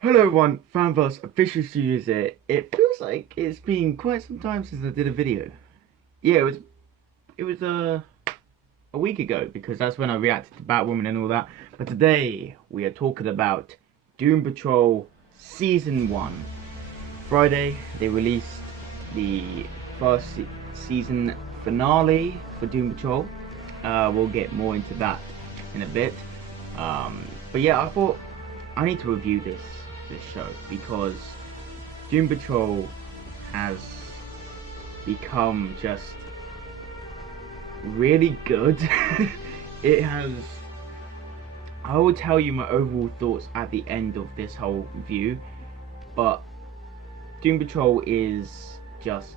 Hello everyone, Fanverse Official Studios here. It feels like it's been quite some time since I did a video. Yeah, it was a week ago because that's when I reacted to Batwoman and all that. But today we are talking about Doom Patrol Season 1. Friday they released the first season finale for Doom Patrol. We'll get more into that in a bit. But yeah, I thought I need to review this show because Doom Patrol has become just really good. It has. I will tell you my overall thoughts at the end of this whole review, but Doom Patrol is just.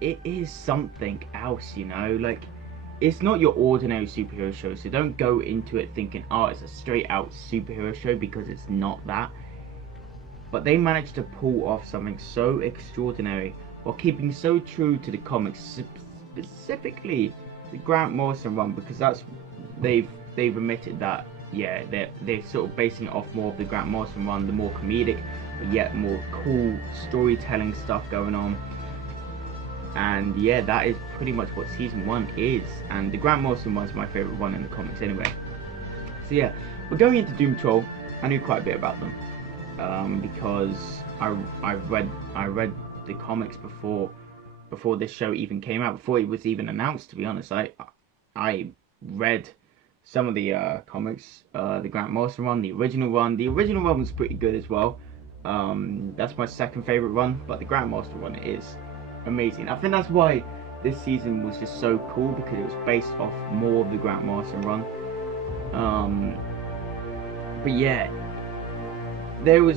It is something else, you know? Like, it's not your ordinary superhero show, so don't go into it thinking, oh, it's a straight out superhero show, because it's not that. But they managed to pull off something so extraordinary while keeping so true to the comics, specifically the Grant Morrison run, because that's they've admitted that, yeah, they're sort of basing it off more of the Grant Morrison run, the more comedic but yet more cool storytelling stuff going on. And yeah, that is pretty much what season 1 is. And the Grant Morrison one's my favourite one in the comics anyway. So yeah, we're going into Doom Patrol. I knew quite a bit about them because I read the comics before this show even came out, before it was even announced. To be honest, I read some of the comics, the Grant Morrison run, the original one. The original one was pretty good as well. That's my second favourite run, but the Grant Morrison one is amazing. I think that's why this season was just so cool, because it was based off more of the Grant Morrison run. But yeah, there were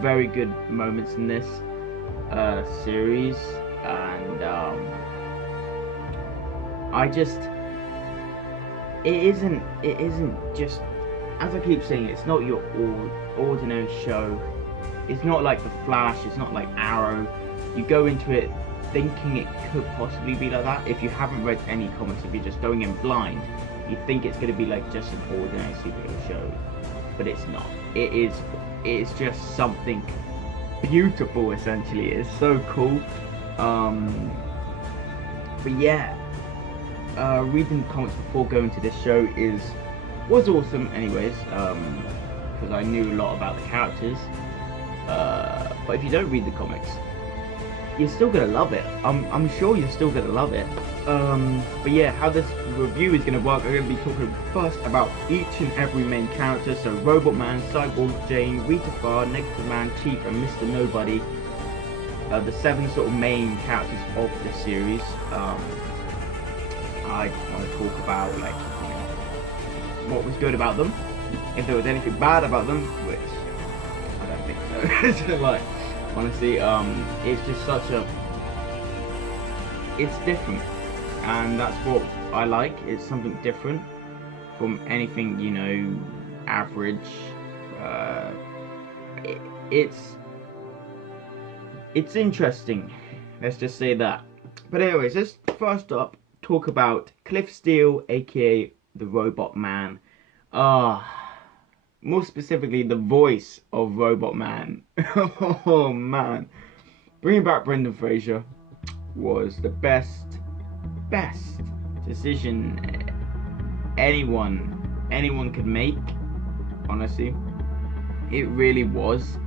very good moments in this series, and it isn't just, as I keep saying, it's not your ordinary show. It's not like The Flash, it's not like Arrow. You go into it thinking it could possibly be like that. If you haven't read any comics, if you're just going in blind, you think it's going to be like just an ordinary superhero show, but it's not. It's just something beautiful, essentially. It's so cool. But yeah, reading comics before going to this show was awesome anyways, because I knew a lot about the characters. But if you don't read the comics, you're still gonna love it. I'm sure you're still gonna love it. But yeah, how this review is gonna work, I'm gonna be talking first about each and every main character. So Robot Man, Cyborg, Jane, Rita Farr, Negative Man, Chief, and Mr. Nobody. The 7 sort of main characters of the series. I want to talk about like what was good about them, if there was anything bad about them, which I don't think so. Like, honestly, it's just it's different, and that's what I like. It's something different from anything, you know, average. It's interesting, let's just say that. But anyways, let's first up talk about Cliff Steele, aka the Robot Man. More specifically, the voice of Robot Man. Oh man, bringing back Brendan Fraser was the best decision anyone could make. Honestly, it really was.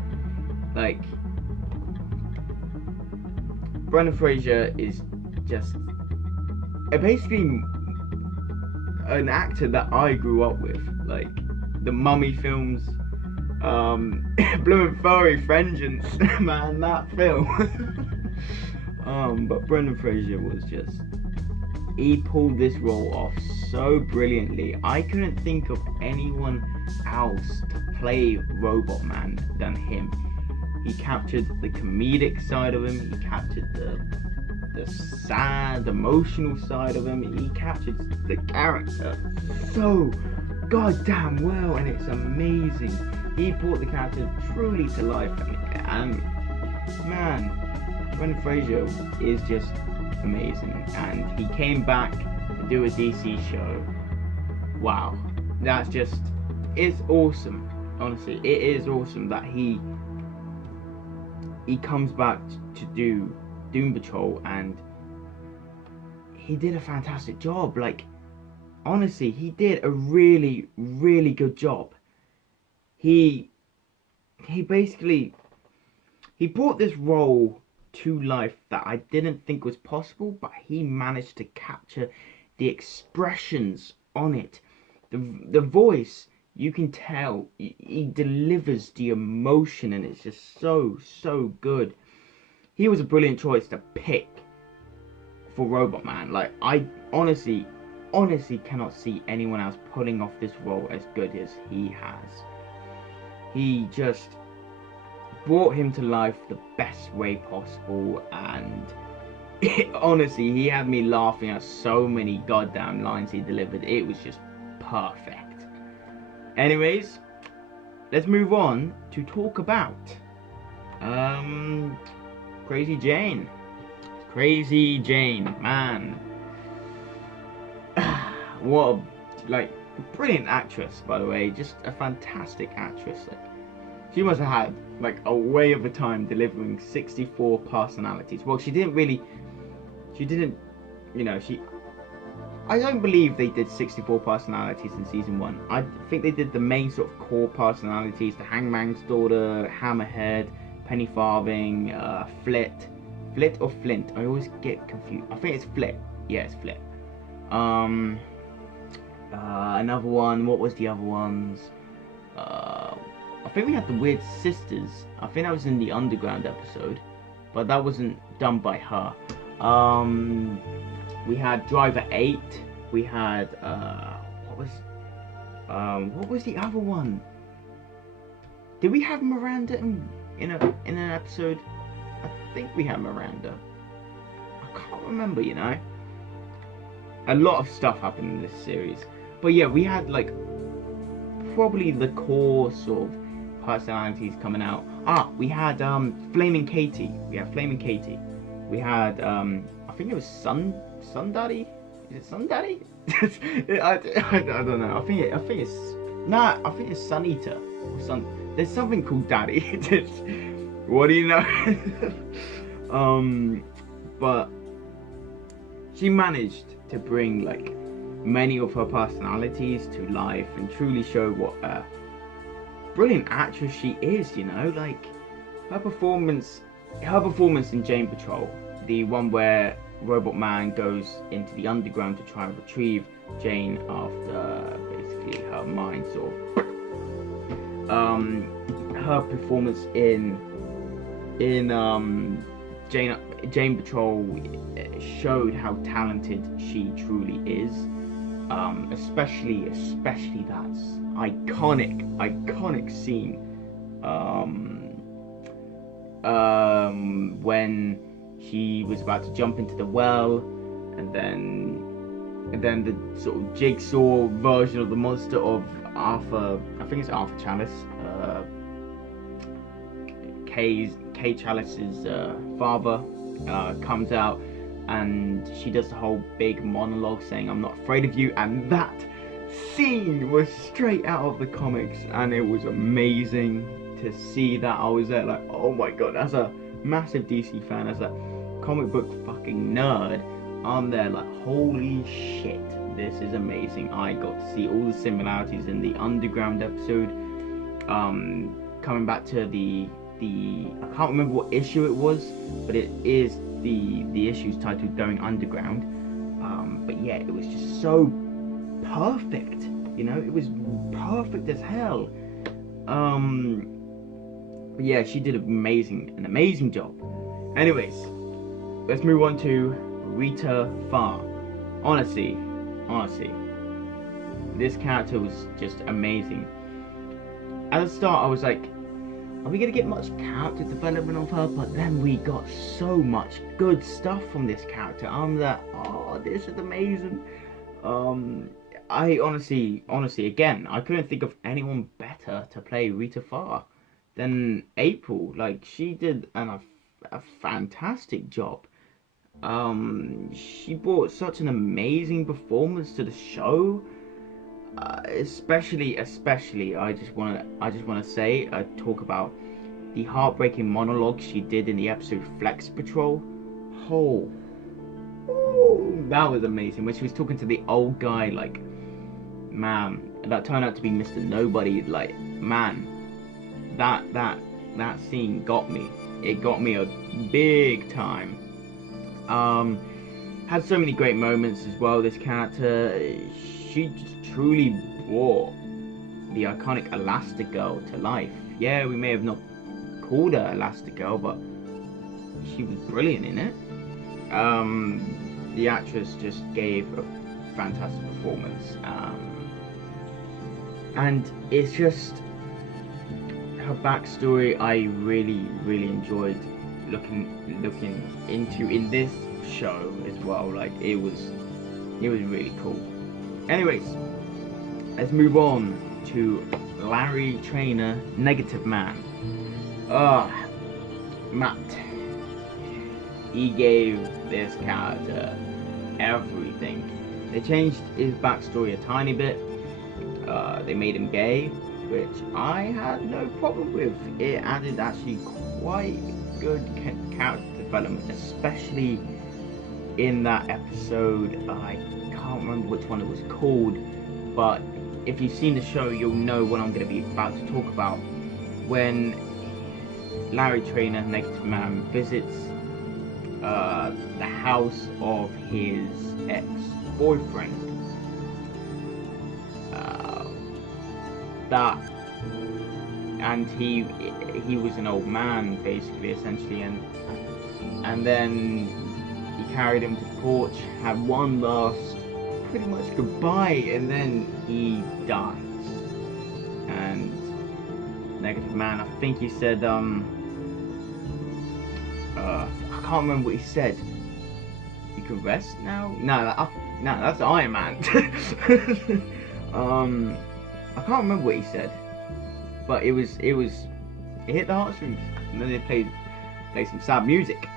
Like, Brendan Fraser is just basically an actor that I grew up with, like the Mummy films, Blue and Furry Vengeance, man, that film. But Brendan Fraser was just, he pulled this role off so brilliantly. I couldn't think of anyone else to play Robot Man than him. He captured the comedic side of him, he captured the sad, emotional side of him, he captured the character so goddamn well, and it's amazing. He brought the character truly to life, and man, Brendan Fraser is just amazing, and he came back to do a DC show. Wow, that's just, it's awesome. honestly, it is awesome that he comes back to do Doom Patrol, and he did a fantastic job. Like, honestly, he did a really, really good job. He basically he brought this role to life that I didn't think was possible, but he managed to capture the expressions on it. The voice, you can tell he delivers the emotion, and it's just so good. He was a brilliant choice to pick for Robot Man. Like, I honestly cannot see anyone else pulling off this role as good as he has. He just brought him to life the best way possible, and honestly, he had me laughing at so many goddamn lines he delivered. It was just perfect. Anyways, let's move on to talk about Crazy Jane. Crazy Jane, man. What a brilliant actress, by the way. Just a fantastic actress. Like, she must have had like a way of a time delivering 64 personalities. Well, she didn't, I don't believe they did 64 personalities in season 1. I think they did the main sort of core personalities: the Hangman's Daughter, Hammerhead, Penny Farthing, Flit or Flint. I always get confused. I think it's Flit. Yeah, it's Flit. Another one. What was the other ones? I think we had the Weird Sisters. I think that was in the Underground episode, but that wasn't done by her. We had Driver 8. We had what was the other one? Did we have Miranda in an episode? I think we had Miranda. I can't remember, you know. A lot of stuff happened in this series, but yeah, we had like probably the core sort of personalities coming out. We had Flaming Katie. We had Flaming Katie. We had I think it was Sun Daddy. Is it Sun Daddy? I don't know. I think it's Sun Eater or Sun. There's something called Daddy. What do you know? But she managed to bring like many of her personalities to life and truly show what a brilliant actress she is, you know. Like, her performance in Jane Patrol, the one where Robot Man goes into the underground to try and retrieve Jane after basically her mind sort of, her performance in Jane Patrol showed how talented she truly is. Especially that iconic scene when she was about to jump into the well, and then the sort of jigsaw version of the monster of Arthur, I think it's Arthur Chalice, Kay Chalice's father, comes out, and she does the whole big monologue saying, "I'm not afraid of you," and that scene was straight out of the comics, and it was amazing to see that. I was there like, oh my god, as a massive DC fan, as a comic book fucking nerd, I'm there like, holy shit, this is amazing. I got to see all the similarities in the Underground episode, coming back to the I can't remember what issue it was, but it is the issue's titled Going Underground. But yeah, it was just so perfect, you know. It was perfect as hell. But yeah, she did an amazing job. Anyways, let's move on to Rita Farr. Honestly, this character was just amazing. At the start, I was like, are we gonna get much character development of her? But then we got so much good stuff from this character. I'm like, oh, this is amazing. I honestly, again, I couldn't think of anyone better to play Rita Farr than April. Like, she did a fantastic job. She brought such an amazing performance to the show. especially, I just wanna say, talk about the heartbreaking monologue she did in the episode Flex Patrol. Oh, that was amazing. When she was talking to the old guy, like, man, that turned out to be Mr. Nobody. Like, man, that scene got me. It got me a big time. Had so many great moments as well. This character, she just truly brought the iconic Elastigirl to life. Yeah, we may have not called her Elastigirl, but she was brilliant in it. The actress just gave a fantastic performance, and it's just her backstory. I really enjoyed looking into in this show as well. Like, it was really cool. Anyways, let's move on to Larry Trainor, Negative Man. Matt. He gave this character everything. They changed his backstory a tiny bit. They made him gay, which I had no problem with. It added actually quite good character development, especially in that episode. I can't remember which one it was called, but if you've seen the show, you'll know what I'm going to be about to talk about. When Larry Trainor, Negative Man, visits the house of his ex-boyfriend. And he was an old man, basically, essentially, and then he carried him to the porch, had one last pretty much goodbye, and then he dies. And Negative Man, I think he said, I can't remember what he said. You can rest now? No, that's Iron Man. I can't remember what he said, but it hit the heartstrings, and then they played some sad music.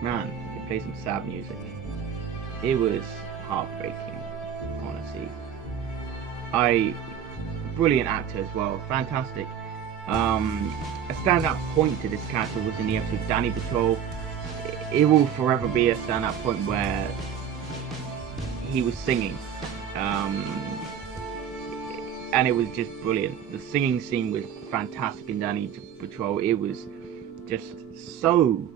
Man, they played some sad music. It was heartbreaking, honestly. Brilliant actor as well, fantastic. A standout point to this character was in the episode Danny Patrol. It will forever be a standout point where he was singing, and it was just brilliant. The singing scene was fantastic in Danny Patrol. It was just so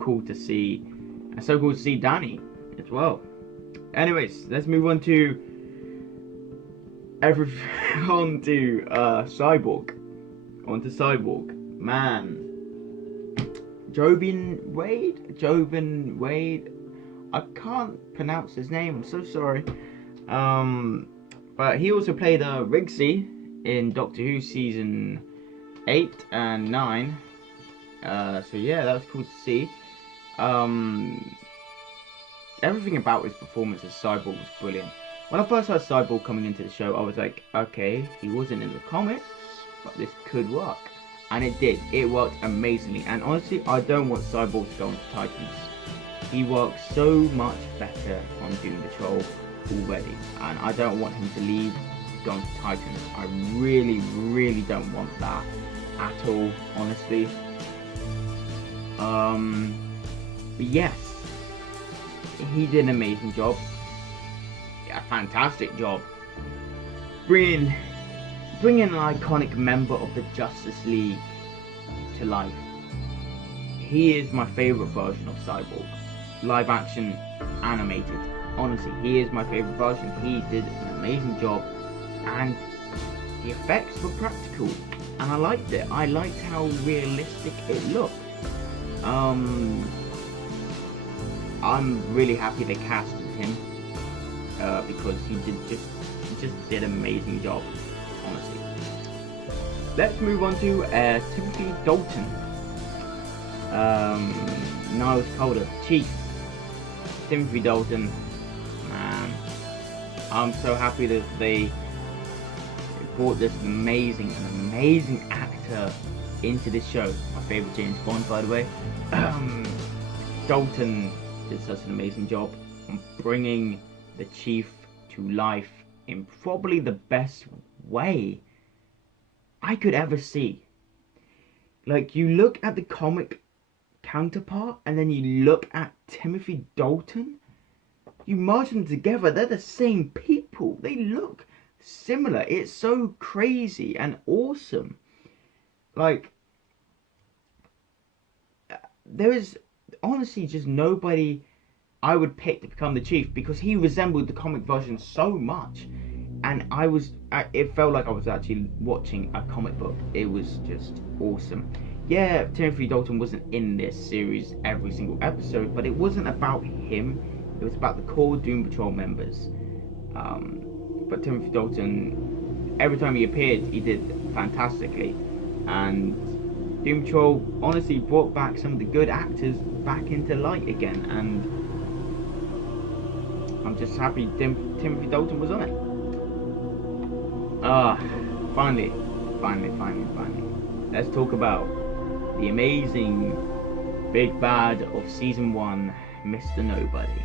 cool to see, and so cool to see Danny as well. Anyways, let's move on to Cyborg. On to Cyborg. Man, Jovan Wade. I can't pronounce his name. I'm so sorry. But he also played Rigsy in Doctor Who season 8 and 9. So yeah, that was cool to see. Everything about his performance as Cyborg was brilliant. When I first heard Cyborg coming into the show, I was like, okay, he wasn't in the comics, but this could work. And it did. It worked amazingly. And honestly, I don't want Cyborg to go into Titans. He works so much better on Doom Patrol already. And I don't want him to leave, go into Titans. I really don't want that at all, honestly. But yes, he did an amazing job. A fantastic job. Bringing an iconic member of the Justice League to life. He is my favourite version of Cyborg. Live action, animated. Honestly, he is my favourite version. He did an amazing job, and the effects were practical, and I liked it. I liked how realistic it looked. I'm really happy they casted him because he just did an amazing job, honestly. Let's move on to Timothy Dalton. Niles Calder, Chief. Timothy Dalton, man, I'm so happy that they brought this amazing actor into this show. My favourite James Bond, by the way. Dalton did such an amazing job on bringing the Chief to life in probably the best way I could ever see. Like, you look at the comic counterpart and then you look at Timothy Dalton, you merge them together, they're the same people. They look similar. It's so crazy and awesome. Like, there is honestly just nobody I would pick to become the Chief, because he resembled the comic version so much, and it felt like I was actually watching a comic book. It was just awesome. Yeah, Timothy Dalton wasn't in this series every single episode, but it wasn't about him. It was about the core Doom Patrol members. But Timothy Dalton, every time he appeared, he did fantastically, and Doom Patrol honestly brought back some of the good actors back into light again, and I'm just happy Timothy Dalton was on it. Finally. Let's talk about the amazing big bad of season 1, Mr. Nobody.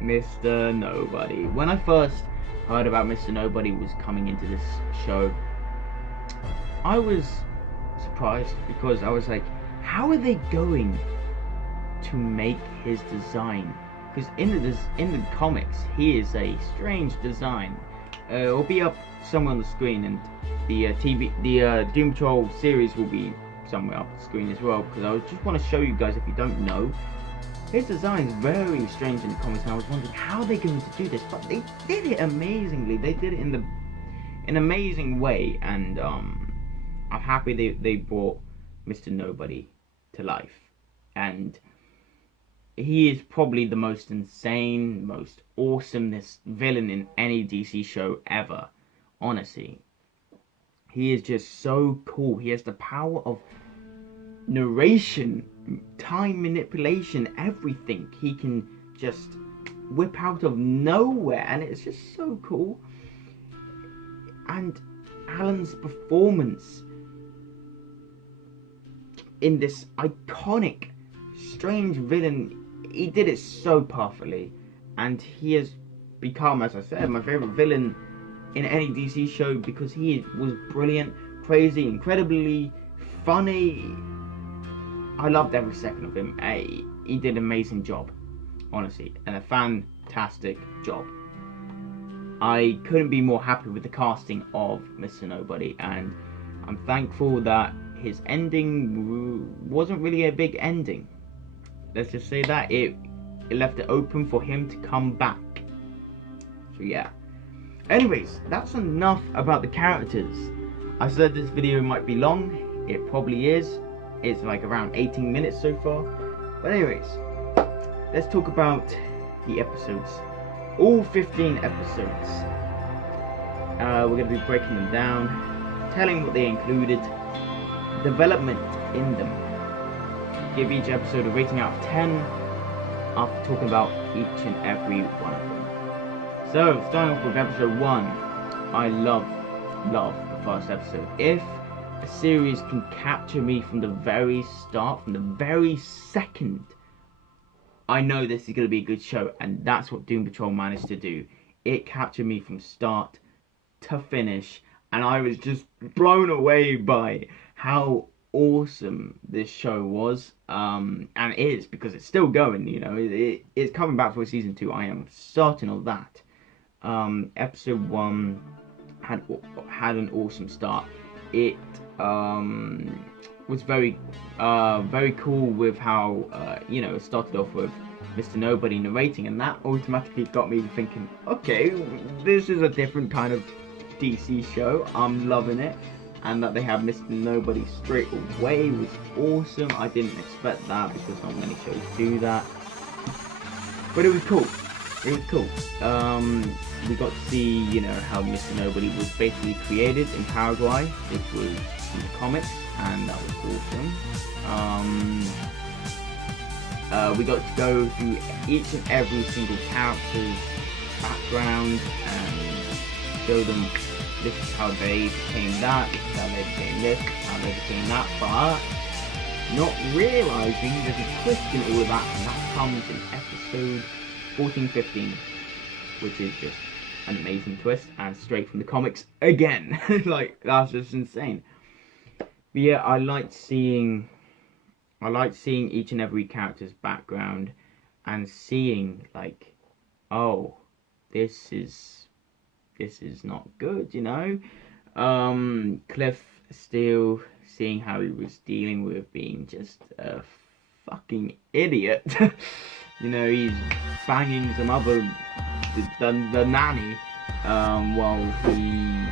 Mr. Nobody. When I first heard about Mr. Nobody was coming into this show, I was surprised, because I was like, how are they going to make his design? Because in the comics, he is a strange design. It'll be up somewhere on the screen, and the Doom Patrol series will be somewhere up the screen as well, because I just want to show you guys, if you don't know, his design is very strange in the comics, and I was wondering how they're going to do this, but they did it amazingly. They did it in an amazing way, and I'm happy they brought Mr. Nobody to life, and he is probably the most insane, most awesomest villain in any DC show ever. Honestly, he is just so cool. He has the power of narration, time manipulation, everything. He can just whip out of nowhere, and it's just so cool. And Alan's performance in this iconic, strange villain, he did it so perfectly, and he has become, as I said, my favorite villain in any DC show, because he was brilliant, crazy, incredibly funny. I loved every second of him. He did an amazing job, honestly, and a fantastic job. I couldn't be more happy with the casting of Mr. Nobody, and I'm thankful that his ending wasn't really a big ending. Let's just say that it left it open for him to come back. So yeah. Anyways, that's enough about the characters. I said this video might be long. It probably is. It's like around 18 minutes so far. But anyways, let's talk about the episodes. All 15 episodes. We're going to be breaking them down, telling what they included, development in them. Give each episode a rating out of 10 after talking about each and every one of them. So, starting off with episode 1, I love the first episode. If a series can capture me from the very start, from the very second, I know this is going to be a good show, and that's what Doom Patrol managed to do. It captured me from start to finish, and I was just blown away by how awesome this show was, and it is, because it's still going, you know, it's coming back for season 2, I am certain of that. Episode 1 had an awesome start. It was very cool with how you know, it started off with Mr. Nobody narrating, and that automatically got me thinking, okay, this is a different kind of DC show. I'm loving it. And that they have Mr. Nobody straight away was awesome. I didn't expect that, because not many shows do that. But it was cool. It was cool. We got to see, you know, how Mr. Nobody was basically created in Paraguay, which was in the comics, and that was awesome. We got to go through each and every single character's background and show them, this is how they became that, this is how they became this, this is how they became that, but not realising there's a twist in all of that, and that comes in episode 14-15, which is just an amazing twist, and straight from the comics again. Like, that's just insane. But yeah, I liked seeing each and every character's background and seeing like, oh, this is not good, you know. Cliff Steele, seeing how he was dealing with being just a fucking idiot. You know, he's banging some other the nanny, while he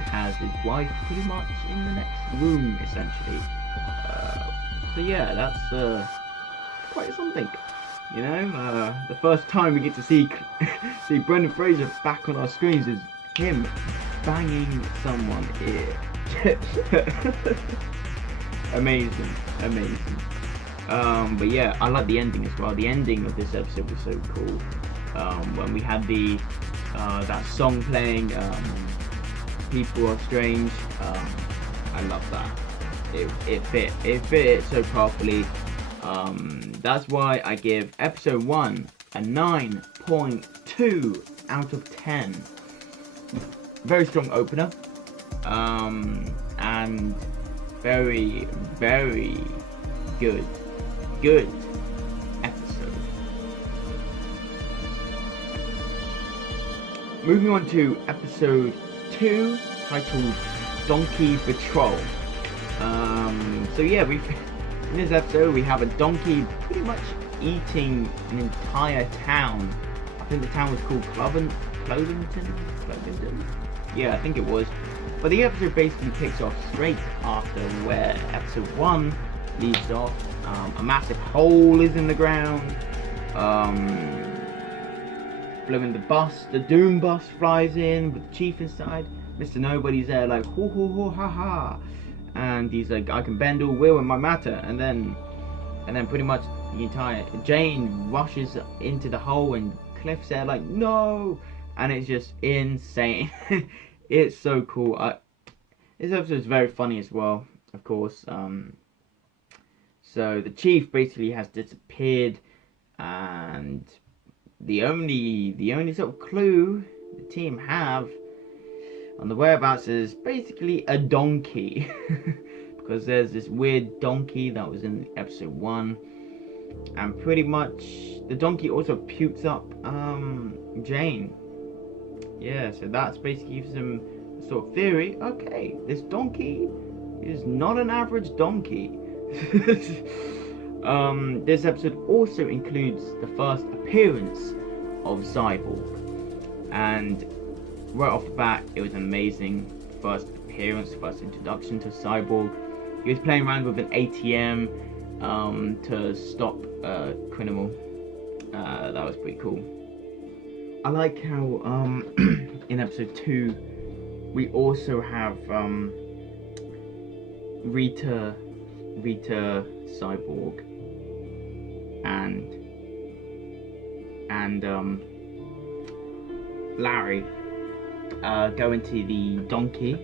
has his wife pretty much in the next room, essentially. So yeah, that's quite something. You know, the first time we get to see Brendan Fraser back on our screens is him banging someone here. Amazing. But yeah, I like the ending as well. The ending of this episode was so cool. When we had that song playing, People Are Strange. I love that. It fit it so powerfully. That's why I give episode 1 a 9.2 out of 10. Very strong opener, and very, very good episode. Moving on to episode 2, titled Donkey Patrol. So yeah, in this episode we have a donkey pretty much eating an entire town. I think the town was called Clovington? Yeah, I think it was. But the episode basically picks off straight after where episode 1 leaves off. A massive hole is in the ground. Blowing the bus, the Doom bus flies in with the chief inside. Mr. Nobody's there like, hoo hoo hoo ha ha. And he's like, I can bend all will in my matter. And then pretty much the entire Jane rushes into the hole and Cliff's there like, no. And it's just insane. It's so cool. This episode is very funny as well, of course. So the chief basically has disappeared, and the only sort of clue the team have on the whereabouts is basically a donkey. Because there's this weird donkey that was in episode 1, and pretty much the donkey also pukes up Jane. Yeah, so that's basically some sort of theory. Okay, this donkey is not an average donkey. This episode also includes the first appearance of Cyborg, and right off the bat, it was an amazing first appearance, first introduction to Cyborg. He was playing around with an ATM to stop a criminal. That was pretty cool. I like how in episode 2 we also have Rita Cyborg and Larry go into the donkey,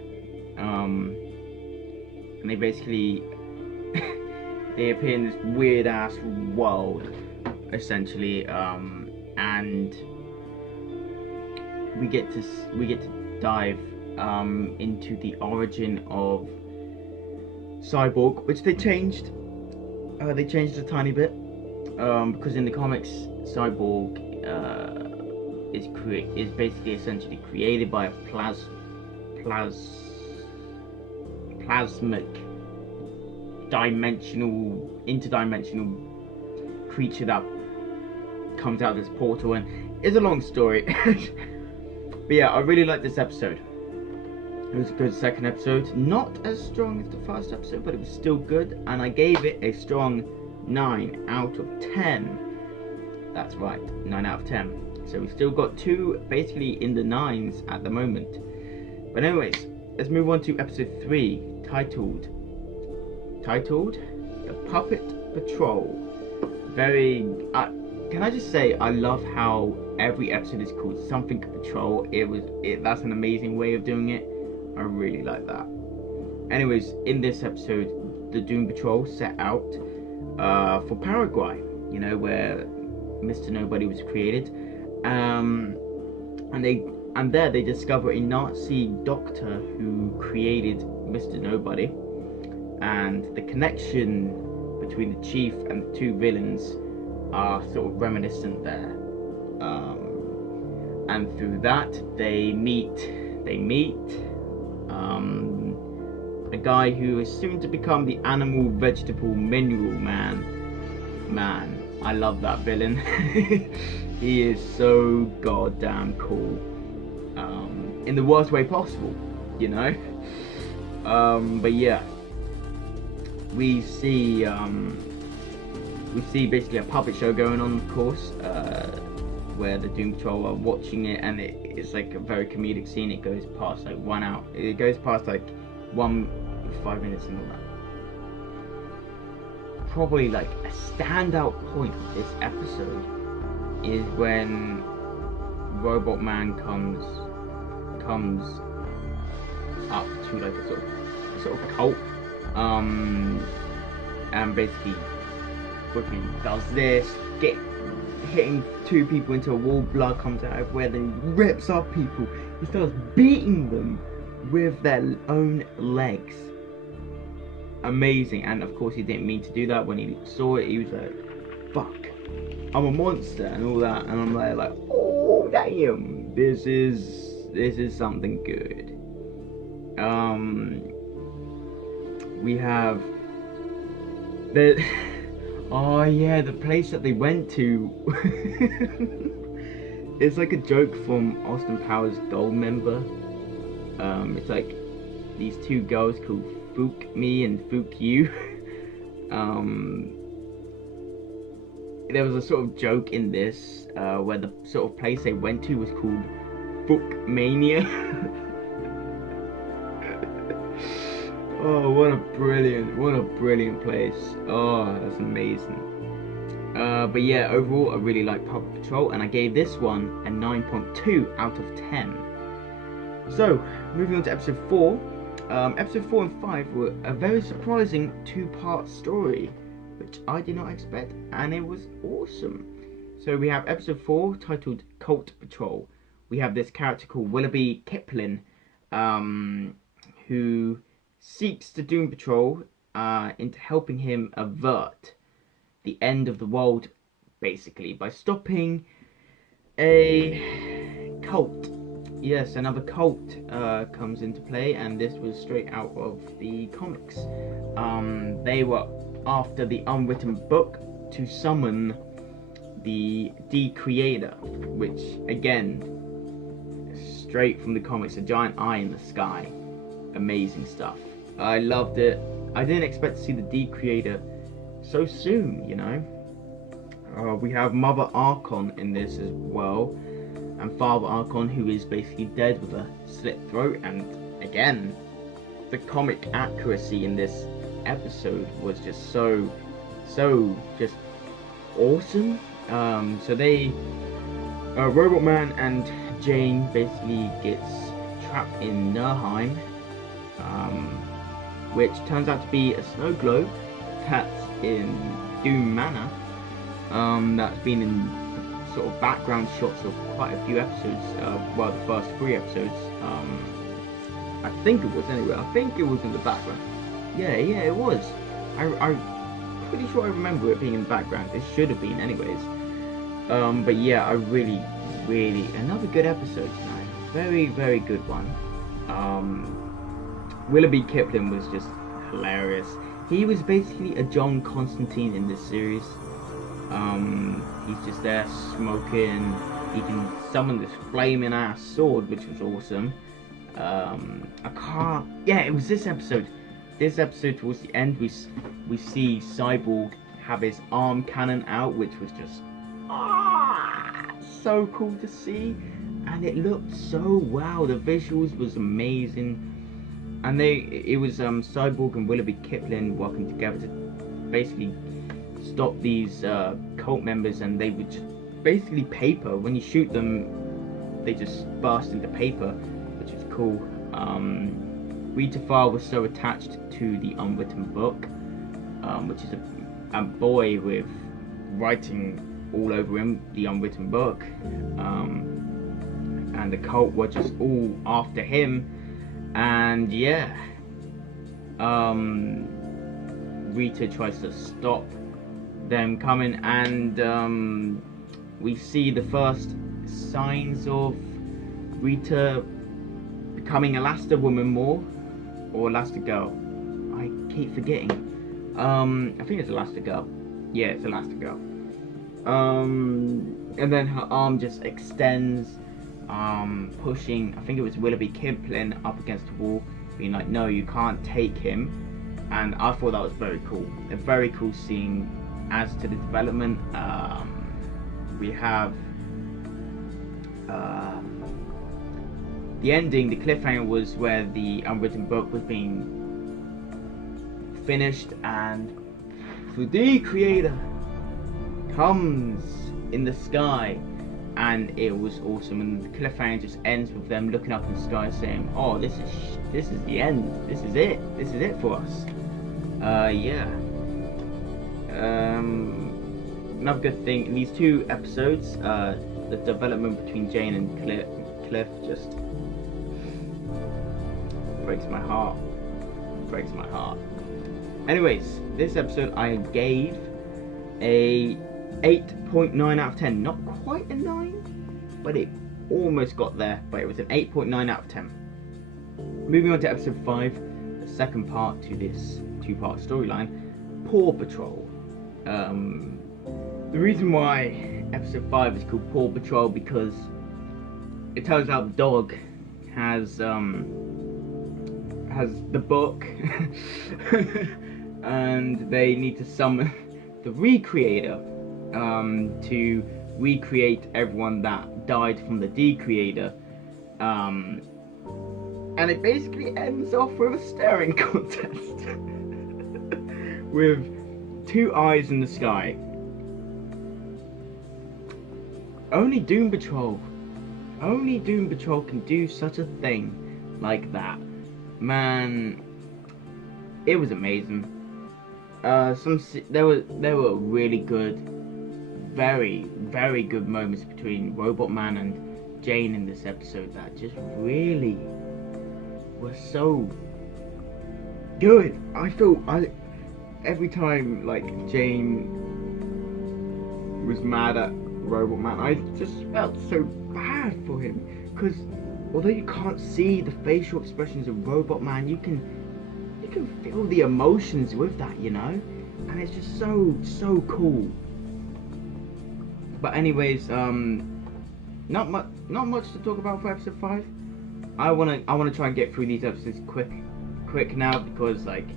and they basically they appear in this weird ass world, essentially, and we get to dive into the origin of Cyborg, which they changed. They changed a tiny bit, because in the comics, Cyborg is basically essentially created by a plasmic interdimensional creature that comes out of this portal, and it's a long story. But yeah, I really like this episode. It was a good second episode. Not as strong as the first episode, but it was still good, and I gave it a strong 9 out of 10. That's right, 9 out of 10. So we've still got 2 basically in the 9s at the moment. But anyways, let's move on to episode 3, titled The Puppet Patrol. Very can I just say, I love how every episode is called something Patrol. That's an amazing way of doing it. I really like that. Anyways, in this episode, the Doom Patrol set out for Paraguay, you know, where Mr. Nobody was created. And they And there they discover a Nazi doctor who created Mr. Nobody, and the connection between the chief and the two villains are sort of reminiscent there. And through that they meet a guy who is soon to become the animal, vegetable, mineral man. I love that villain. He is so goddamn cool. In the worst way possible, you know. But yeah, we see basically a puppet show going on, of course, where the Doom Patrol are watching it, and it's like a very comedic scene. It goes past like 1 hour. It goes past like 5 minutes and all that. Probably like a standout point of this episode is when Robot Man comes up to like a sort of cult, and basically freaking does this, hitting 2 people into a wall, blood comes out everywhere, then he rips off people. He starts beating them with their own legs. Amazing. And of course he didn't mean to do that. When he saw it, he was like, fuck, I'm a monster and all that. And I'm like, oh damn, this is something good. We have the oh yeah, the place that they went to. It's like a joke from Austin Powers Goldmember. It's like these 2 girls called Fook Me and Fook You. There was a sort of joke in this where the sort of place they went to was called Fook Mania. Oh, what a brilliant place. Oh, that's amazing. But yeah, overall I really like Puppet Patrol, and I gave this one a 9.2 out of 10. So, moving on to episode 4. Episode 4 and 5 were a very surprising 2-part story, which I did not expect, and it was awesome. So we have episode 4 titled Cult Patrol. We have this character called Willoughby Kipling, who seeks the Doom Patrol into helping him avert the end of the world, basically, by stopping a cult. Yes, another cult comes into play, and this was straight out of the comics. They were after the unwritten book to summon the D-Creator, which, again, straight from the comics, a giant eye in the sky. Amazing stuff. I loved it. I didn't expect to see the D-Creator so soon, you know. We have Mother Archon in this as well, and Father Archon, who is basically dead with a slit throat. And again, the comic accuracy in this episode was just so just awesome. So they Robot Man and Jane basically gets trapped in Nurheim, which turns out to be a snow globe that's in Doom Manor, that's been in sort of background shots of quite a few episodes, well, the first 3 episodes. I think it was anyway. I think it was in the background. Yeah, it was. I'm pretty sure I remember it being in the background. It should have been anyways. But yeah, I really, another good episode tonight. Very, very good one. Willoughby Kipling was just hilarious. He was basically a John Constantine in this series. He's just there smoking. He can summon this flaming ass sword, which was awesome. Yeah, it was this episode. This episode, towards the end, we see Cyborg have his arm cannon out, which was just so cool to see, and it looked so wow. The visuals was amazing, and it was Cyborg and Willoughby Kipling working together to basically stop these cult members, and they would just basically paper. When you shoot them, they just burst into paper, which is cool. Rita Farr was so attached to the unwritten book, which is a boy with writing all over him, the unwritten book. and the cult were just all after him. And yeah, Rita tries to stop them coming, and we see the first signs of Rita becoming Elasti-Woman more, or Elasti-Girl. I keep forgetting. I think it's Elasti-Girl. Yeah, it's Elasti-Girl. And then her arm just extends, pushing, I think it was Willoughby Kipling up against the wall, being like, no, you can't take him. And I thought that was very cool. A very cool scene. As to the development, we have the ending. The cliffhanger was where the unwritten book was being finished, and the creator comes in the sky, and it was awesome. And the cliffhanger just ends with them looking up in the sky saying, oh, this is the end, this is it for us. Yeah. Another good thing in these 2 episodes, the development between Jane and Cliff just breaks my heart. Anyways, this episode I gave a 8.9 out of 10. Not quite a 9, but it almost got there. But it was an 8.9 out of 10. Moving on to episode 5, the second part to this 2-part storyline, Paw Patrol. The reason why episode 5 is called Paw Patrol, because it turns out the dog has the book and they need to summon the Recreator to recreate everyone that died from the Decreator, and it basically ends off with a staring contest with 2 eyes in the sky. Only Doom Patrol can do such a thing like that. Man, it was amazing. There were really good, very, very good moments between Robot Man and Jane in this episode that just really were so good. Every time like Jane was mad at Robot Man, I just felt so bad for him, because although you can't see the facial expressions of Robot Man, you can feel the emotions with that, you know, and it's just so cool. But anyways, not much to talk about for episode 5. I wanna try and get through these episodes quick now, because like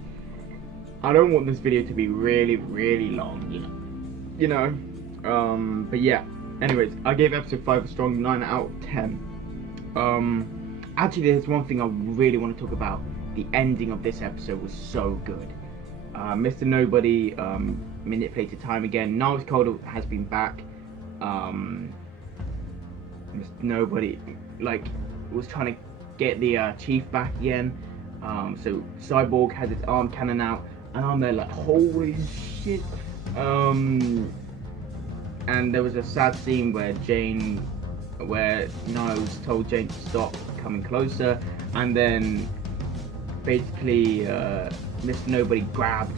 I don't want this video to be really long, you know. But yeah. Anyways, I gave episode 5 a strong 9 out of 10. Actually, there's one thing I really want to talk about. The ending of this episode was so good. Mr. Nobody manipulated time again. Niles Caulder has been back. Mr. Nobody was trying to get the chief back again. So Cyborg has his arm cannon out, and I'm there like, holy shit. And there was a sad scene where Niles told Jane to stop coming closer, and then basically Mr. Nobody grabbed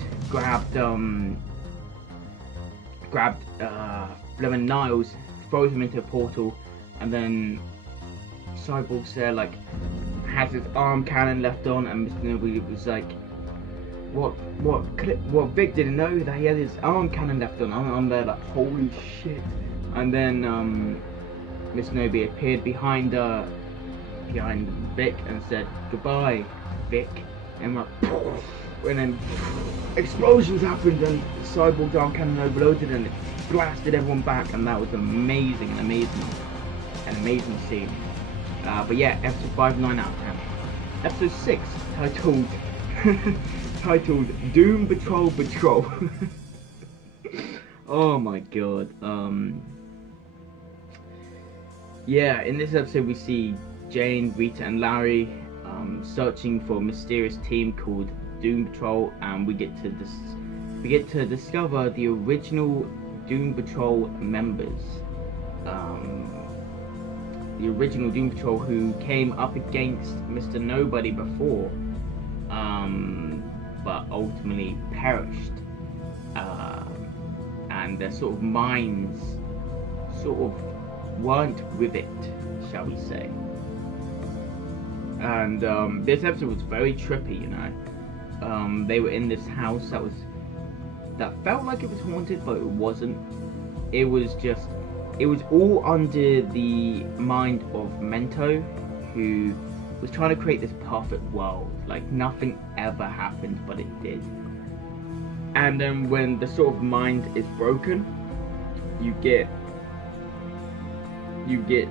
Lemon Niles, throws him into a portal, and then Cyborg's there like has his arm cannon left on, and Mr. Nobody was like, what Vic didn't know that he had his arm cannon left on. I'm there like, holy shit. And then Miss Nobody appeared behind Vic and said, goodbye, Vic. And like, and then explosions happened, and Cyborg's arm cannon overloaded, and it blasted everyone back, and that was an amazing scene. But yeah, episode 5, 9 out of 10. Episode 6, titled Doom Patrol Patrol. Oh my god. Yeah, in this episode we see Jane, Rita and Larry searching for a mysterious team called Doom Patrol, and we get to discover the original Doom Patrol members. the original Doom Patrol, who came up against Mr. Nobody before, but ultimately perished, and their sort of minds sort of weren't with it, shall we say. And this episode was very trippy, you know. They were in this house that felt like it was haunted, but it wasn't. It was all under the mind of Mento, who was trying to create this perfect world. Like, nothing ever happened, but it did. And then when the sort of mind is broken, you get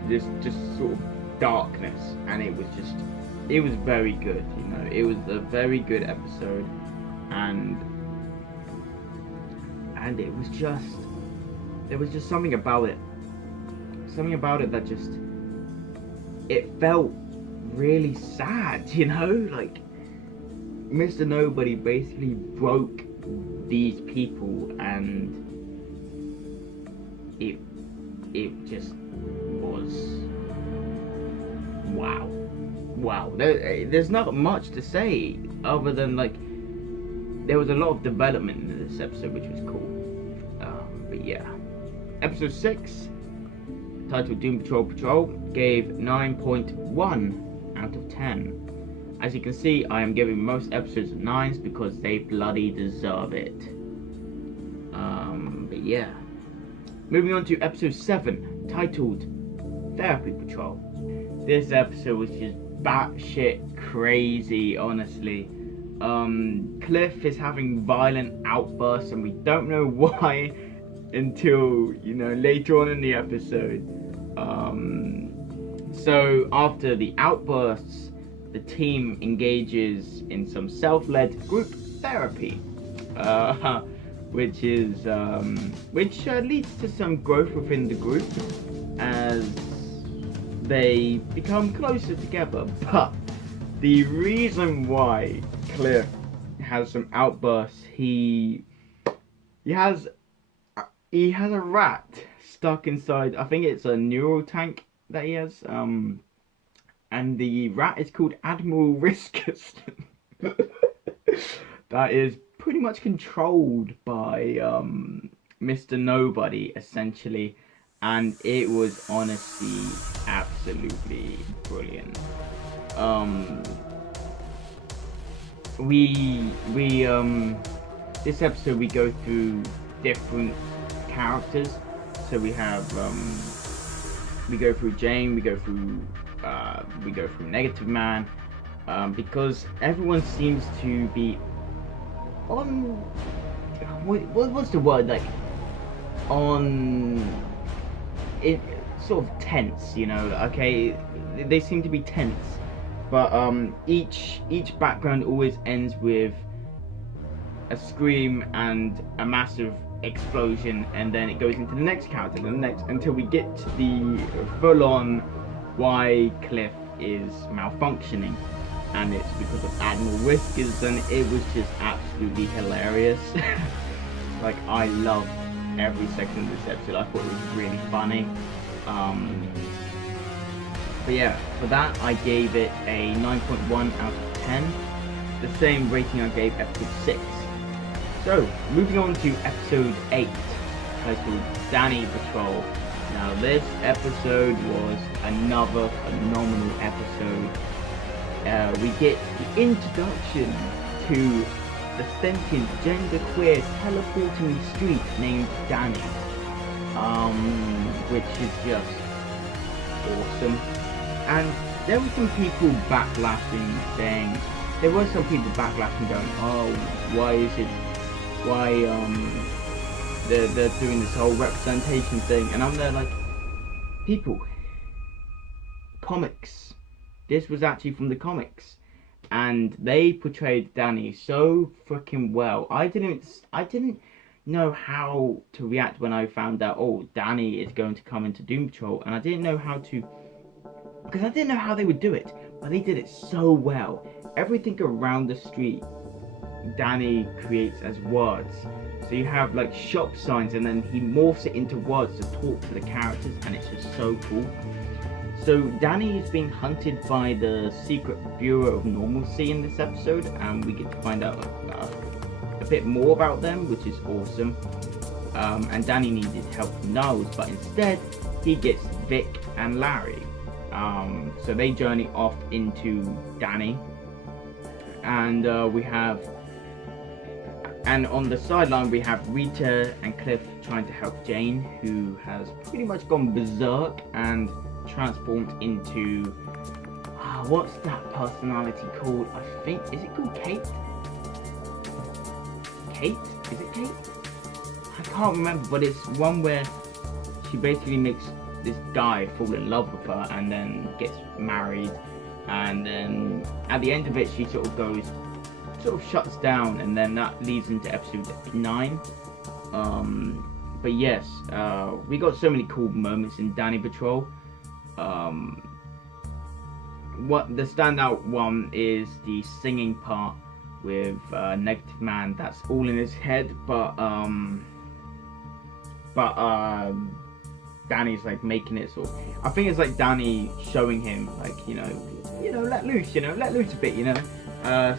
this just sort of darkness, and it was very good, you know. It was a very good episode, and it was just, there was just something about it that just, it felt really sad, you know. Like, Mr. Nobody basically broke these people, and it just was wow. There's not much to say other than, like, there was a lot of development in this episode, which was cool. But yeah, episode 6, titled Doom Patrol, gave 9.1 out of 10. As you can see, I am giving most episodes 9s because they bloody deserve it. But yeah, moving on to episode 7, titled Therapy Patrol. This episode was just batshit crazy, honestly. Cliff is having violent outbursts, and we don't know why until, you know, later on in the episode. So after the outbursts, the team engages in some self-led group therapy, which leads to some growth within the group as they become closer together. But the reason why Cliff has some outbursts, he has a rat stuck inside, I think it's a neural tank that he has, and the rat is called Admiral Riskus. That is pretty much controlled by Mr. Nobody, essentially, and it was honestly absolutely brilliant. This episode we go through different characters. So we have we go through Jane, we go through Negative Man, because everyone seems to be on, what's the word, like, on it, sort of tense, you know. Okay, they seem to be tense, but each background always ends with a scream and a massive explosion, and then it goes into the next character, the next, until we get to the full-on why Cliff is malfunctioning, and it's because of Admiral Whiskers, and it was just absolutely hilarious. Like, I loved every second of this episode. I thought it was really funny. But yeah, for that I gave it a 9.1 out of 10, the same rating I gave episode 6. So, moving on to episode 8, titled Danny Patrol. Now, this episode was another phenomenal episode. We get the introduction to the sentient genderqueer teleporting street named Danny, which is just awesome. And there were some people backlashing, saying, going, oh, they're doing this whole representation thing, and I'm there like, people, comics, this was actually from the comics, and they portrayed Danny so freaking well. I didn't know how to react when I found out, oh, Danny is going to come into Doom Patrol, and I didn't know how to, because I didn't know how they would do it, but they did it so well. Everything around the street, Danny creates as words. So you have like shop signs, and then he morphs it into words to talk to the characters, and it's just so cool. So Danny is being hunted by the Secret Bureau of Normalcy in this episode, and we get to find out a bit more about them, which is awesome. And Danny needed help from Niles, but instead he gets Vic and Larry. So they journey off into Danny, and and on the sideline we have Rita and Cliff trying to help Jane, who has pretty much gone berserk and transformed into what's that personality called? I think, is it called Kate? Kate? Is it Kate? I can't remember, but it's one where she basically makes this guy fall in love with her and then gets married, and then at the end of it she sort of shuts down, and then that leads into episode 9. But yes, we got so many cool moments in Danny Patrol. What the standout one is the singing part with Negative Man. That's all in his head, but Danny's like making it sort of, I think it's like Danny showing him like, you know, let loose a bit,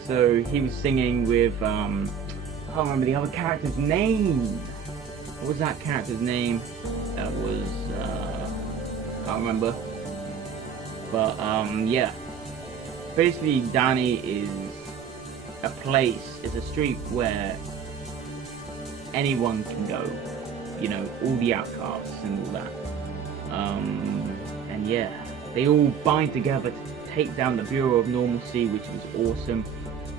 so he was singing with I can't remember the other character's name. What was that character's name? That was can't remember. But yeah, basically Danny is a street where anyone can go, all the outcasts and all that. And yeah, they all bind together to take down the Bureau of Normalcy, which was awesome.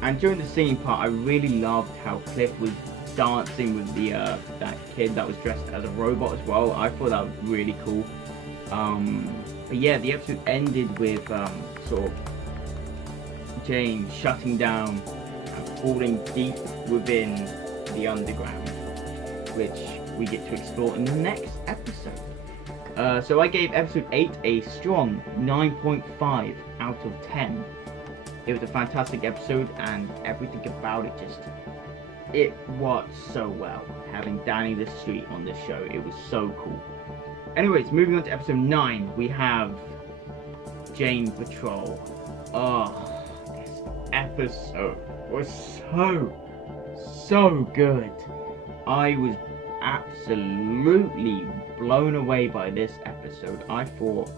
And during the singing part, I really loved how Cliff was dancing with the that kid that was dressed as a robot as well. I thought that was really cool. But yeah, the episode ended with sort of Jane shutting down and falling deep within the underground, which we get to explore in the next episode. So I gave episode 8 a strong 9.5 out of 10. It was a fantastic episode, and everything about it worked so well. Having Danny the Street on this show, it was so cool. Anyways, moving on to episode 9, we have Jane Patrol. Oh, this episode was so good. I was absolutely blown away by this episode. I thought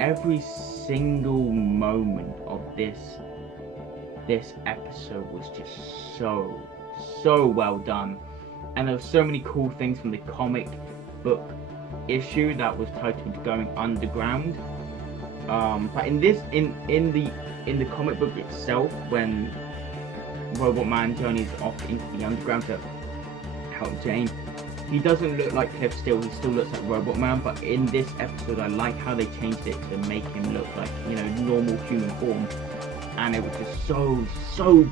every single moment of this episode was just so well done, and there were so many cool things from the comic book issue that was titled Going Underground. But in the comic book itself, when Robot Man journeys off into the underground to help Jane, he doesn't look like Cliff still. He still looks like Robot Man. But in this episode, I like how they changed it to make him look like, normal human form. And it was just so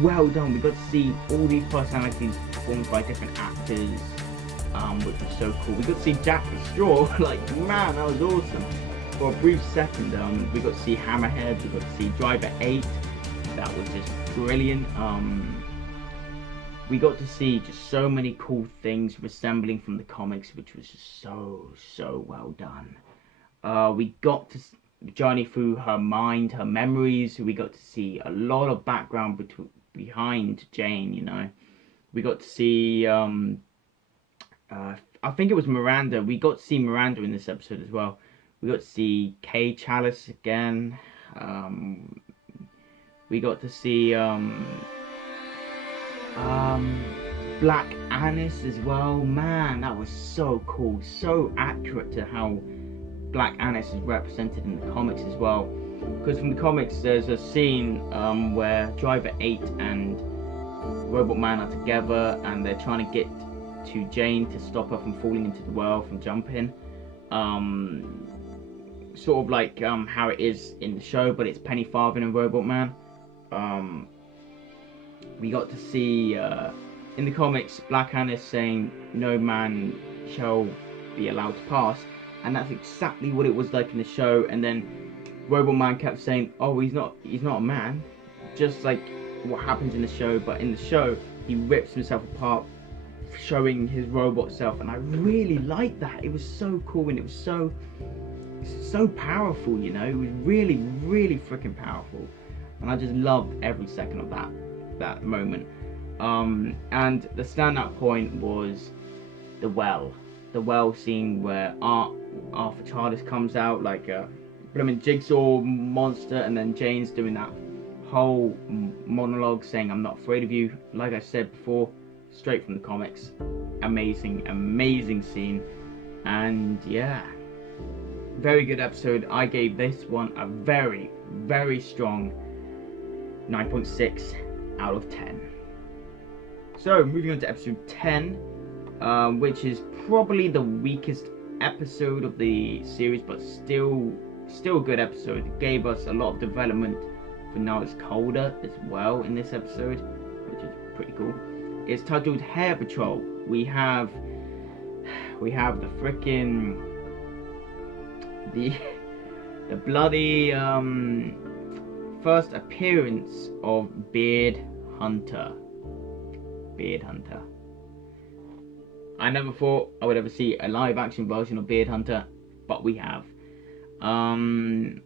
well done. We got to see all these personalities performed by different actors, which was so cool. We got to see Jack the Straw. Like, man, that was awesome. For a brief second, we got to see Hammerhead. We got to see Driver 8. That was just brilliant. We got to see just so many cool things resembling from the comics, which was just so well done. We got to journey through her mind, her memories. We got to see a lot of background behind Jane. We got to see I think it was Miranda. We got to see Miranda in this episode as well. We got to see Kay Chalice again. We got to see Black Annis as well. Man, that was so cool, so accurate to how Black Annis is represented in the comics as well. Because from the comics, there's a scene where Driver 8 and Robot Man are together, and they're trying to get to Jane to stop her from falling into the well, from jumping. Sort of like how it is in the show, but it's Penny Farthing and Robot Man. We got to see in the comics Black Annis saying no man shall be allowed to pass, and that's exactly what it was like in the show. And then Robot Man kept saying, oh, he's not a man, just like what happens in the show. But in the show he rips himself apart, showing his robot self, and I really liked that. It was so cool, and it was so so powerful, you know. It was really, really freaking powerful, and I just loved every second of that moment. And the standout point was the well scene where Arthur Childers comes out like a blooming jigsaw monster, and then Jane's doing that whole monologue saying, "I'm not afraid of you." Like I said before, straight from the comics. Amazing scene. And yeah, very good episode. I gave this one a very, very strong 9.6 out of 10. So moving on to episode 10, which is probably the weakest episode of the series, but still a good episode. It gave us a lot of development for Now It's Colder as well in this episode, which is pretty cool. It's titled Hair Patrol. We have the frickin' the bloody first appearance of Beard Hunter. I never thought I would ever see a live action version of Beard Hunter, but we have. And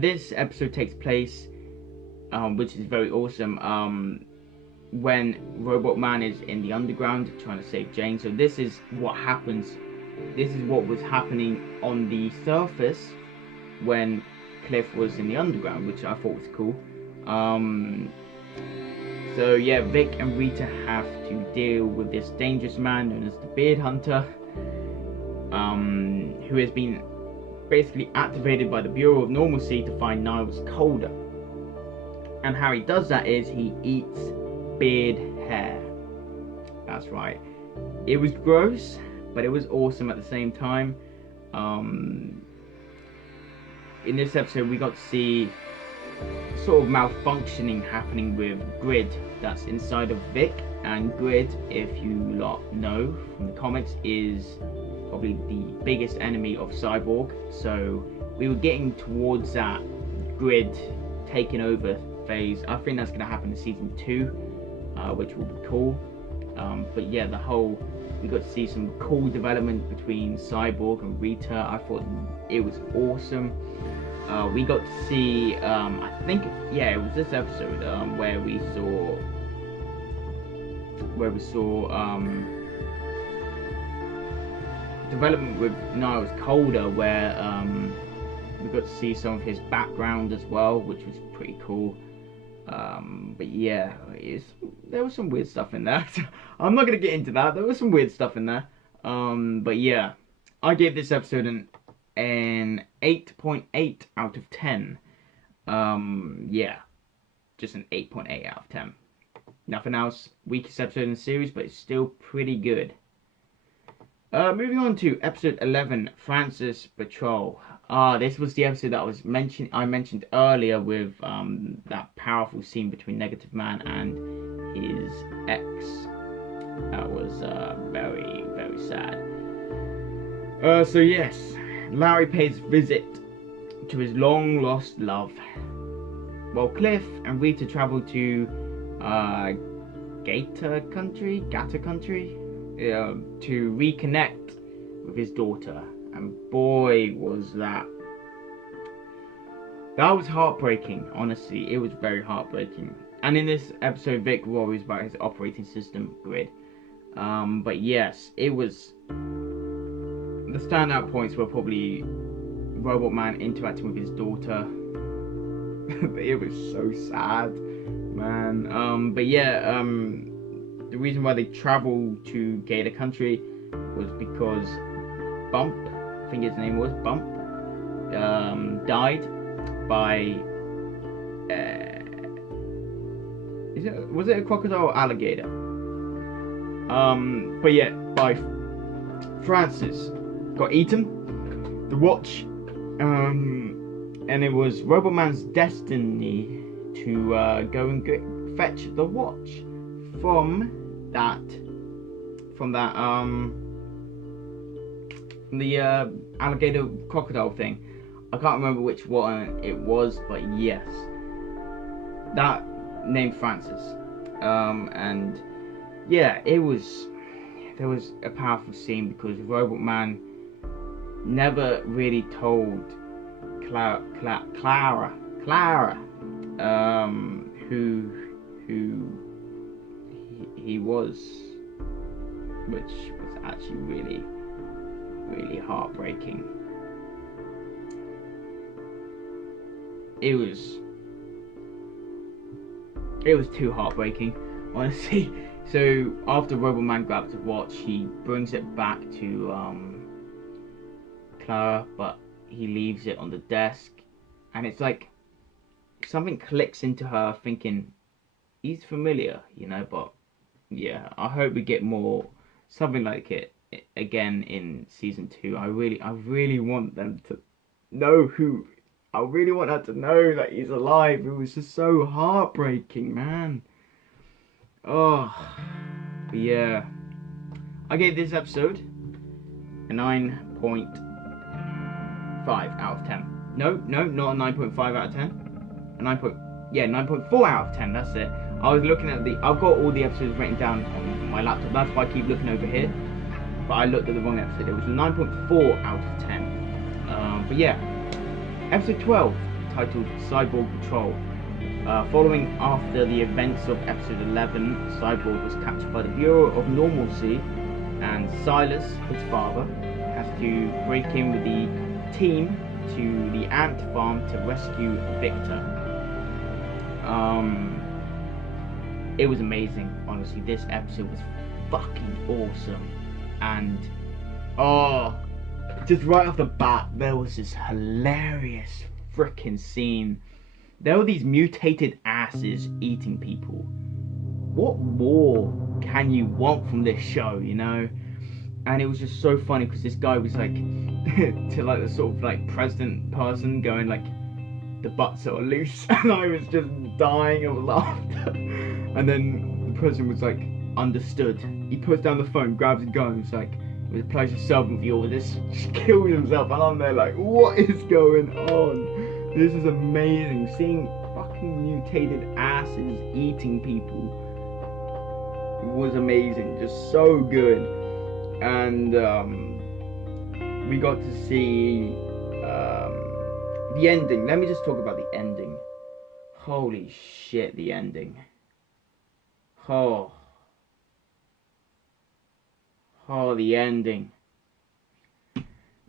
this episode takes place, which is very awesome, when Robot Man is in the underground trying to save Jane. So this is what happens. This is what was happening on the surface when Cliff was in the underground, which I thought was cool. So yeah, Vic and Rita have to deal with this dangerous man known as the Beard Hunter, who has been basically activated by the Bureau of Normalcy to find Niles Colder. And how he does that is he eats beard hair. That's right. It was gross, but it was awesome at the same time. In this episode, we got to see sort of malfunctioning happening with Grid that's inside of Vic. And Grid, if you lot know from the comics, is probably the biggest enemy of Cyborg. So we were getting towards that Grid taking over phase. I think that's going to happen in season 2, which will be cool. But yeah, we got to see some cool development between Cyborg and Rita. I thought it was awesome. We got to see, I think, yeah, it was this episode where we saw development with Niles Colder, where we got to see some of his background as well, which was pretty cool. But yeah, there was some weird stuff in there. I'm not gonna get into that. There was some weird stuff in there. But yeah, I gave this episode an 8.8 out of 10. Yeah, just an 8.8 out of 10. Nothing else. Weakest episode in the series, but it's still pretty good. Moving on to episode 11, Francis Patrol. This was the episode that I mentioned earlier with that powerful scene between Negative Man and his ex. That was very, very sad. So yes, Larry pays visit to his long lost love, while Cliff and Rita travel to Gator Country, to reconnect with his daughter. And boy, was that was heartbreaking. Honestly, it was very heartbreaking. And in this episode, Vic worries about his operating system, Grid. But yes, it was. The standout points were probably Robot Man interacting with his daughter. It was so sad, man. But yeah, the reason why they traveled to Gator Country was because Bump, I think his name was Bump, died by was it a crocodile or alligator? But yeah, by Francis got eaten. The watch, and it was Robot Man's destiny to go and fetch the watch from the alligator crocodile thing. I can't remember which one it was, but yes, that named Francis. And yeah, there was a powerful scene because Robot Man never really told Clara, who he was, which was actually really heartbreaking. It was too heartbreaking, honestly. So after Roboman grabs the watch, he brings it back to Clara, but he leaves it on the desk, and it's like something clicks into her, thinking he's familiar, you know. But yeah, I hope we get more something like it again in season 2. I really want them to know who. I really want her to know that he's alive. It was just so heartbreaking, man. Oh, but yeah. I gave this episode a 9.5 out of 10. No, not a 9.5 out of 10. A 9.4 out of 10. That's it. I was looking at I've got all the episodes written down on my laptop. That's why I keep looking over here. But I looked at the wrong episode. It was a 9.4 out of 10. But yeah. Episode 12, titled Cyborg Patrol. Following after the events of episode 11, Cyborg was captured by the Bureau of Normalcy, and Silas, his father, has to break in with the team to the ant farm to rescue Victor. It was amazing, honestly. This episode was fucking awesome. And just right off the bat, there was this hilarious freaking scene. There were these mutated asses eating people. What more can you want from this show, you know? And it was just so funny because this guy was like to like the sort of like president person going like, the butts are loose, and I was just dying of laughter. And then the president was like, understood. He puts down the phone, grabs a gun, and it's like, it was a pleasure serving with you all this. Kills himself, and I'm there like, what is going on? This is amazing. Seeing fucking mutated asses eating people was amazing. Just so good. And we got to see the ending. Let me just talk about the ending. Holy shit, the ending. Oh, the ending.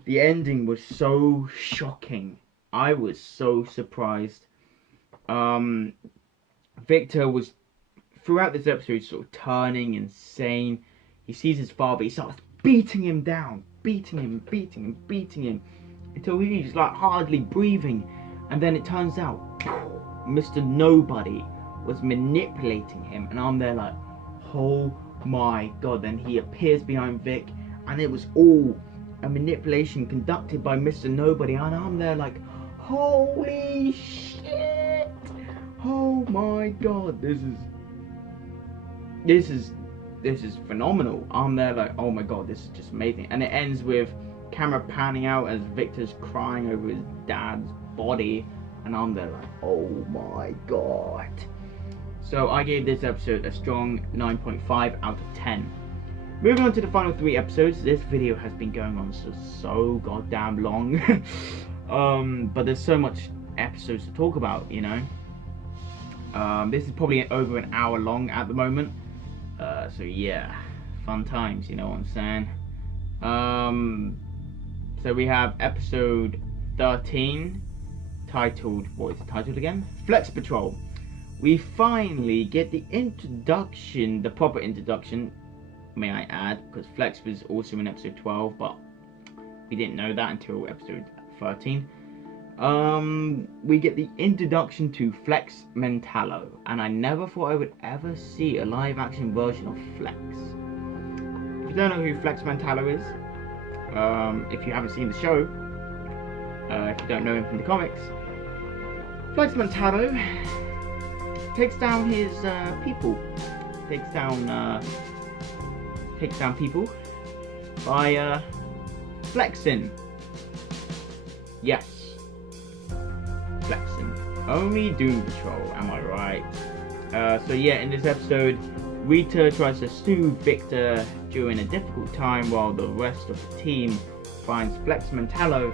The ending was so shocking. I was so surprised. Victor was, throughout this episode, sort of turning insane. He sees his father, he starts beating him down. Beating him. Until he's like hardly breathing. And then it turns out, Mr. Nobody was manipulating him. And I'm there like, oh my god. Then he appears behind Vic, and it was all a manipulation conducted by Mr. Nobody. And I'm there like, holy shit. Oh my god. This is phenomenal. I'm there like, oh my god, this is just amazing. And it ends with camera panning out as Victor's crying over his dad's body, and I'm there like, oh my god. So I gave this episode a strong 9.5 out of 10. Moving on to the final 3 episodes. This video has been going on so goddamn long. But there's so much episodes to talk about, you know. This is probably over an hour long at the moment. So yeah, fun times, you know what I'm saying. So we have episode 13, titled, what is it titled again? Flex Patrol. We finally get the introduction, the proper introduction, may I add, because Flex was also in episode 12, but we didn't know that until episode 13. We get the introduction to Flex Mentallo, and I never thought I would ever see a live action version of Flex. If you don't know who Flex Mentallo is, if you haven't seen the show, if you don't know him from the comics, Flex Mentallo takes down his people, takes down people by flexing. Yes. Flexing. Only Doom Patrol, am I right? So yeah, in this episode, Rita tries to soothe Victor during a difficult time while the rest of the team finds Flex Mentallo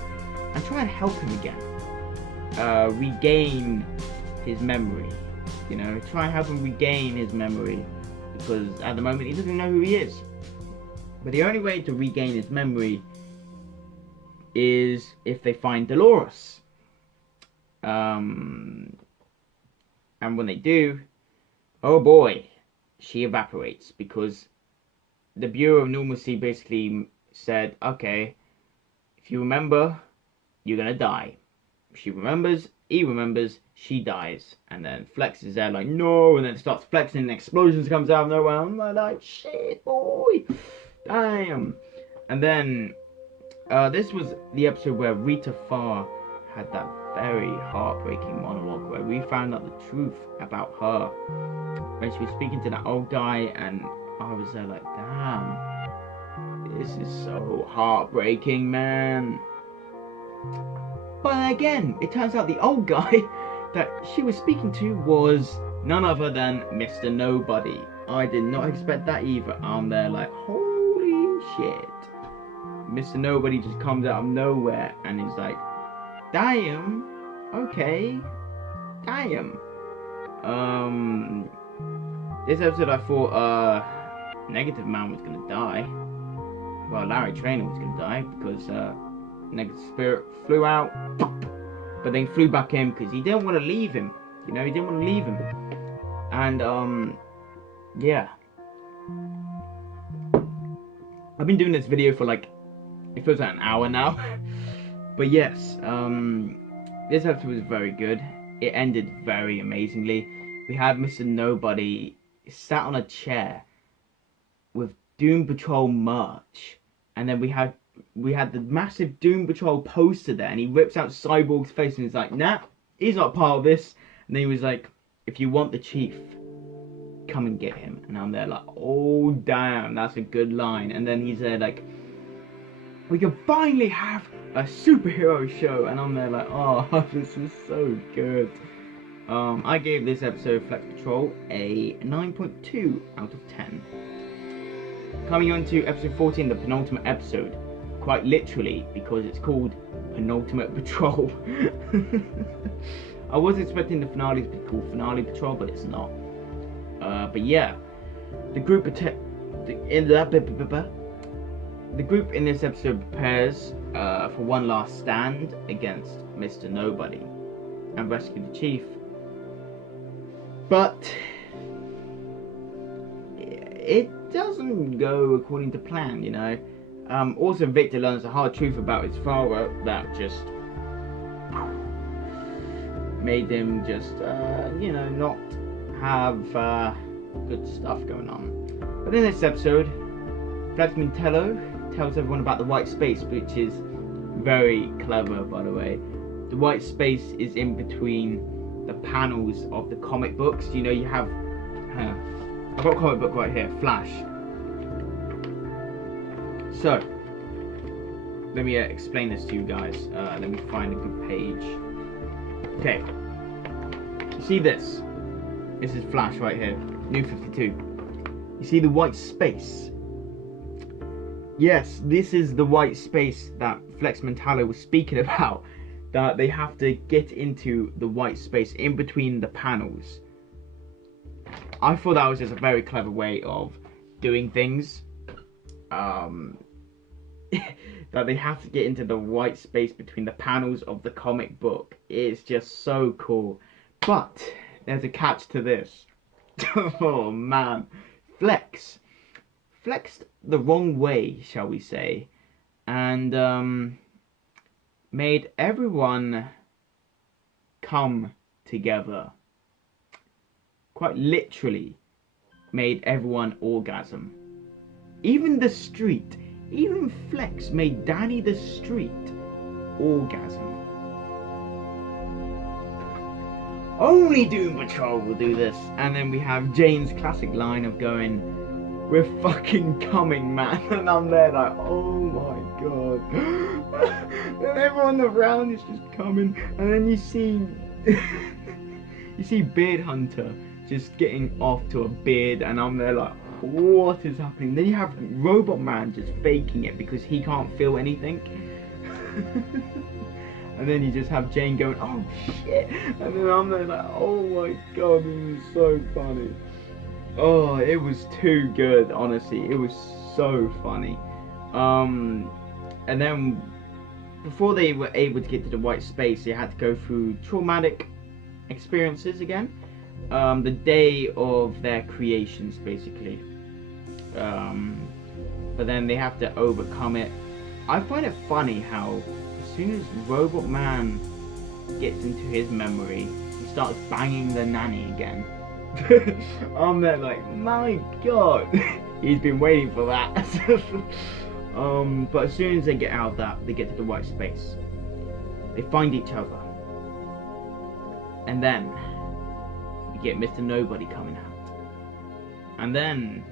and try and help him again. Regain his memory. You know, try and help him regain his memory. Because at the moment he doesn't know who he is. But the only way to regain his memory is if they find Dolores. And when they do, oh boy, she evaporates, because the Bureau of Normalcy basically said, okay, if you remember, you're gonna die. If she remembers, he remembers, she dies. And then Flex is there like, no, and then starts flexing and explosions comes out of nowhere. I'm like, shit, boy, damn. And then this was the episode where Rita Farr had that very heartbreaking monologue where we found out the truth about her when she was speaking to that old guy, and I was there like, damn, this is so heartbreaking, man. But again, it turns out the old guy that she was speaking to was none other than Mr. Nobody. I did not expect that either. I'm there like, holy shit. Mr. Nobody just comes out of nowhere and he's like, damn, okay, damn. This episode I thought Negative Man was gonna die. Well, Larry Trainor was gonna die because Negative Spirit flew out, but then flew back in because he didn't want to leave him. You know, he didn't want to leave him. And yeah. I've been doing this video for like, it feels like an hour now. But yes, this episode was very good. It ended very amazingly. We had Mr. Nobody sat on a chair with Doom Patrol merch, and then we had the massive Doom Patrol poster there, and he rips out Cyborg's face and he's like, nah, he's not part of this. And then he was like, if you want the chief, come and get him. And I'm there like, oh damn, that's a good line. And then he's there like, we can finally have a superhero show. And I'm there like, oh, this is so good. I gave this episode, Flex Patrol, a 9.2 out of 10. Coming on to episode 14, the penultimate episode. Quite literally, because it's called Penultimate Patrol. I was expecting the finale to be called Finale Patrol, but it's not. But yeah, the group in this episode prepares for one last stand against Mr. Nobody and rescue the chief. But it doesn't go according to plan, you know. Also, Victor learns the hard truth about his father that just made him just, you know, not have good stuff going on. But in this episode, Flex Mentallo tells everyone about the white space, which is very clever, by the way. The white space is in between the panels of the comic books. You know, you have, I've got a comic book right here, Flash. So, let me explain this to you guys. Let me find a good page. Okay, you see this? This is Flash right here, New 52. You see the white space? Yes, this is the white space that Flex Mentallo was speaking about. That they have to get into the white space in between the panels. I thought that was just a very clever way of doing things. That they have to get into the white space between the panels of the comic book. It's just so cool. But there's a catch to this. Oh man. Flex flexed the wrong way, shall we say, and made everyone come together. Quite literally made everyone orgasm. Even the street, even Flex made Danny the Street orgasm. Only Doom Patrol will do this. And then we have Jane's classic line of going, we're fucking coming, man. And I'm there like, oh my god. And everyone around is just coming. And then you see you see Beard Hunter just getting off to a beard, and I'm there like, what is happening? Then you have Robot Man just faking it because he can't feel anything. And then you just have Jane going, oh shit, and then I'm there like, oh my god, this is so funny. Oh, it was too good, honestly. It was so funny. And then before they were able to get to the white space, they had to go through traumatic experiences again. The day of their creations, basically. But then they have to overcome it. I find it funny how as soon as Robot Man gets into his memory, he starts banging the nanny again. I'm there like, my god, he's been waiting for that. But as soon as they get out of that, they get to the white space. They find each other. And then we get Mr. Nobody coming out. And then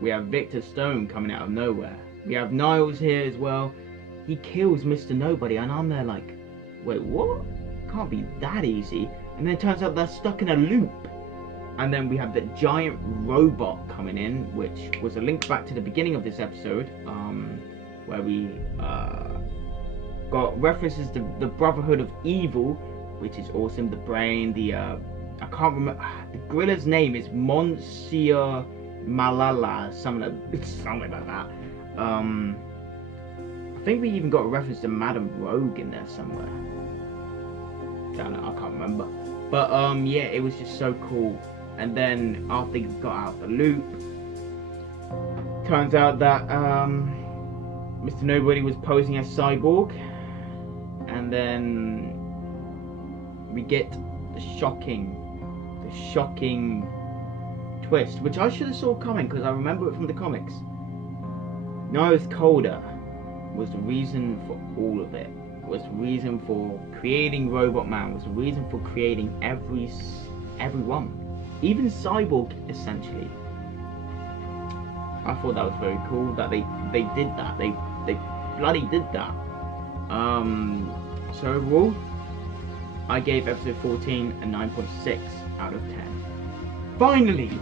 we have Victor Stone coming out of nowhere. We have Niles here as well. He kills Mr. Nobody, and I'm there like, wait, what? Can't be that easy. And then it turns out they're stuck in a loop. And then we have the giant robot coming in, which was a link back to the beginning of this episode, where we got references to the Brotherhood of Evil, which is awesome. The brain, I can't remember, the gorilla's name is Monsieur Malala, something like that. I think we even got a reference to Madame Rogue in there somewhere. Don't know, I can't remember. But yeah, it was just so cool. And then after they got out the loop, turns out that Mr. Nobody was posing as Cyborg. And then we get the shocking twist, which I should have saw coming because I remember it from the comics. Niles Caulder was the reason for all of it. Was the reason for creating Robot Man. Was the reason for creating everyone, even Cyborg, essentially. I thought that was very cool that they did that. They bloody did that. So overall, I gave episode 14 a 9.6 out of 10. Finally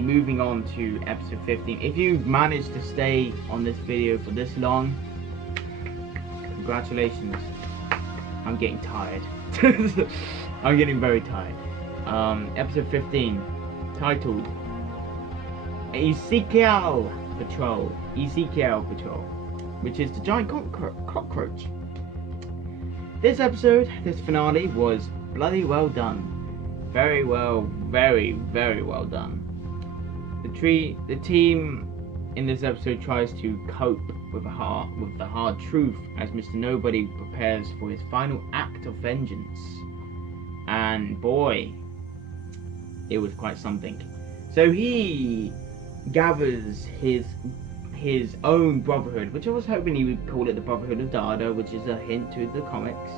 moving on to episode 15. If you've managed to stay on this video for this long, congratulations. I'm getting tired. I'm getting very tired. Episode 15, titled Ezekiel Patrol, which is the giant cockroach. This episode, this finale, was bloody well done. Very well, very, very well done. The team in this episode tries to cope with the hard truth as Mr. Nobody prepares for his final act of vengeance. And boy, it was quite something. So he gathers his own brotherhood, which I was hoping he would call it the Brotherhood of Dada, which is a hint to the comics,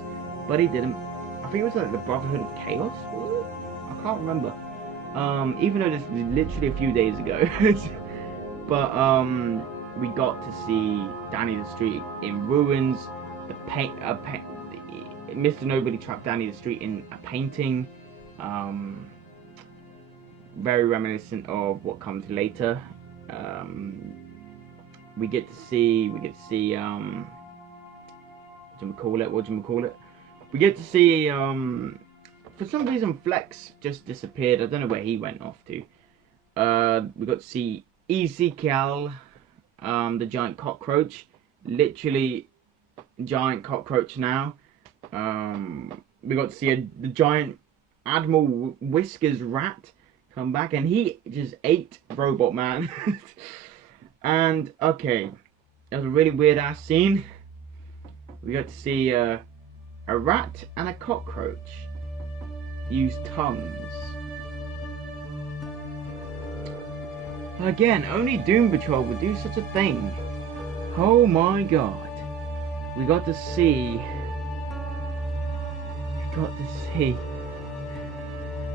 but he didn't. I think it was like the Brotherhood of Chaos, was it? I can't remember. Even though this was literally a few days ago. But we got to see Danny the Street in ruins. Mr. Nobody trapped Danny the Street in a painting. Very reminiscent of what comes later. We get to see We get to see for some reason Flex just disappeared. I don't know where he went off to. We got to see Ezekiel, the giant cockroach, literally giant cockroach now. We got to see the giant Admiral Whiskers rat come back, and he just ate Robot Man. And okay, that was a really weird ass scene. We got to see a rat and a cockroach use tongues. Again, only Doom Patrol would do such a thing. Oh my god. We got to see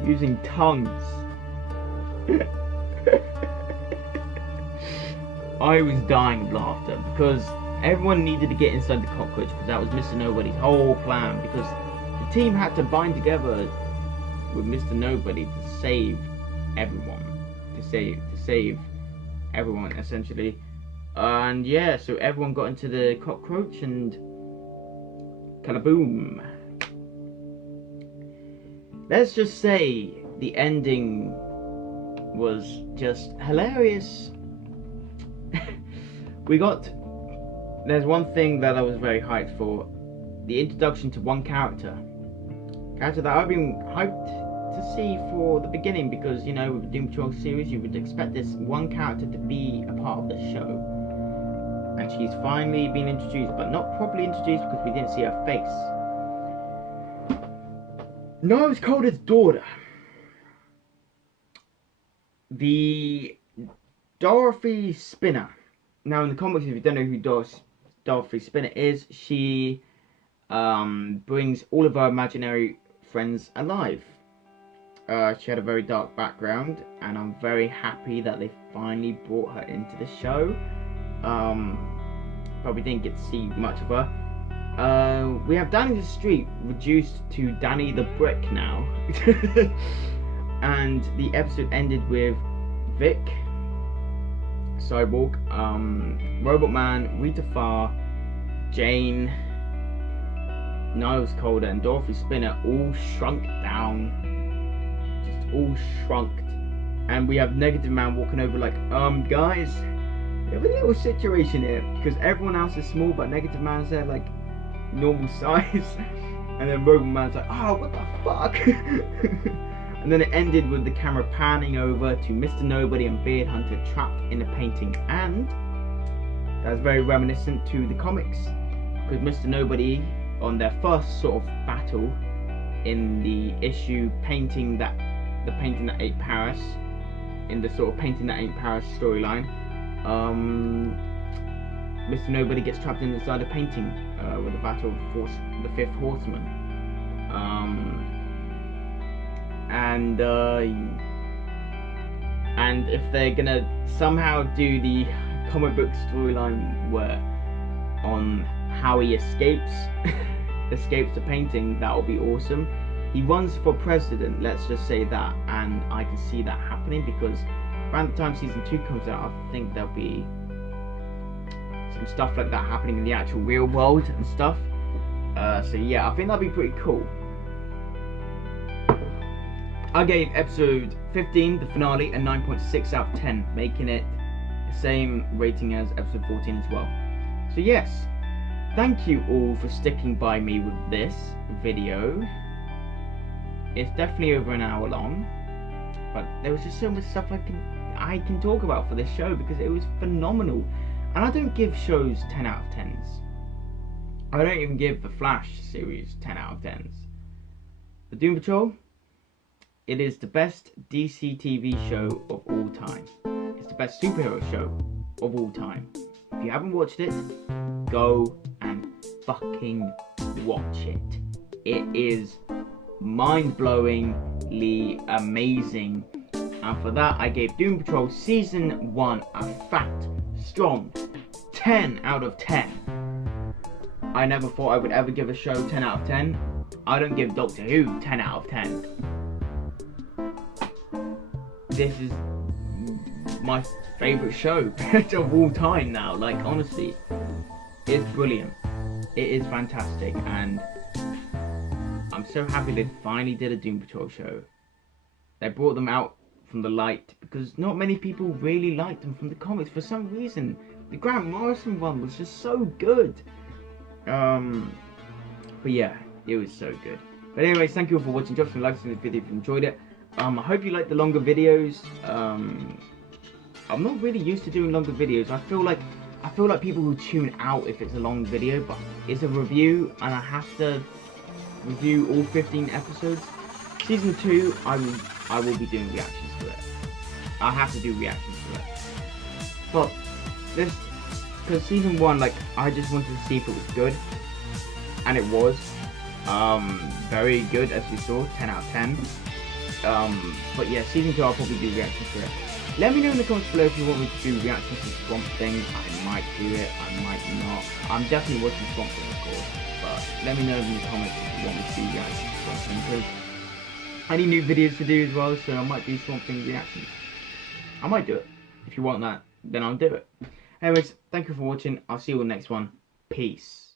using tongues. I was dying of laughter because everyone needed to get inside the cockroach because that was Mr. Nobody's whole plan, because the team had to bind together with Mr. Nobody to save everyone, to save everyone essentially. And yeah, so everyone got into the cockroach and kalaboom. Let's just say the ending was just hilarious. There's one thing that I was very hyped for. The introduction to one character that I've been hyped to see for the beginning, because, you know, with the Doom Patrol series, you would expect this one character to be a part of the show. And she's finally been introduced, but not properly introduced because we didn't see her face. Niles Calder's daughter. The Dorothy Spinner. Now in the comics, if you don't know who Dorothy Spinner is, she brings all of her imaginary friends alive. She had a very dark background, and I'm very happy that they finally brought her into the show. But we didn't get to see much of her. We have Danny the Street reduced to Danny the Brick now. And the episode ended with Vic, Cyborg, Robot Man, Rita Farr, Jane, Niles Calder, and Dorothy Spinner all shrunk down. Just all shrunk. And we have Negative Man walking over like, guys, we have a little situation here, because everyone else is small, but Negative Man's there like normal size. And then Robot Man's like, oh, what the fuck? And then it ended with the camera panning over to Mr. Nobody and Beard Hunter trapped in a painting. And that's very reminiscent to the comics, because Mr. Nobody, on their first sort of battle in the issue the painting that ate Paris, in the sort of Painting That Ain't Paris storyline, Mr. Nobody gets trapped inside a painting with the battle of the Fifth Horseman. And if they're gonna somehow do the comic book storyline where on how he escapes the painting, that will be awesome. He runs for president, let's just say that, and I can see that happening, because around the time season 2 comes out, I think there'll be some stuff like that happening in the actual real world and stuff. So yeah, I think that'd be pretty cool. I gave episode 15, the finale, a 9.6 out of 10, making it the same rating as episode 14 as well. So yes, thank you all for sticking by me with this video. It's definitely over an hour long, but there was just so much stuff I can talk about for this show, because it was phenomenal. And I don't give shows 10 out of 10s. I don't even give the Flash series 10 out of 10s. The Doom Patrol, it is the best DC TV show of all time. It's the best superhero show of all time. If you haven't watched it, go and fucking watch it. It is mind-blowingly amazing. And for that, I gave Doom Patrol Season 1 a fat, strong 10 out of 10. I never thought I would ever give a show 10 out of 10. I don't give Doctor Who 10 out of 10. This is my favourite show of all time now. Like, honestly, it's brilliant. It is fantastic, and I'm so happy they finally did a Doom Patrol show. They brought them out from the light, because not many people really liked them from the comics for some reason. The Grant Morrison one was just so good. But yeah, it was so good. But anyways, thank you all for watching. Drop some likes on this video if you enjoyed it. I hope you like the longer videos. I'm not really used to doing longer videos. I feel like people will tune out if it's a long video, but it's a review and I have to review all 15 episodes. Season 2, I will be doing reactions to it. I have to do reactions to it. But this, because season 1, like, I just wanted to see if it was good, and it was very good, as you saw, 10 out of 10. But yeah, season 2, I'll probably do reactions to it. Let me know in the comments below if you want me to do reactions to Swamp Thing. I might do it, I might not. I'm definitely watching Swamp Thing, of course, but let me know in the comments if you want me to do reactions to Swamp Thing, because I need new videos to do as well, so I might do Swamp Thing reactions. I might do it. If you want that, then I'll do it. Anyways, thank you for watching. I'll see you in the next one. Peace.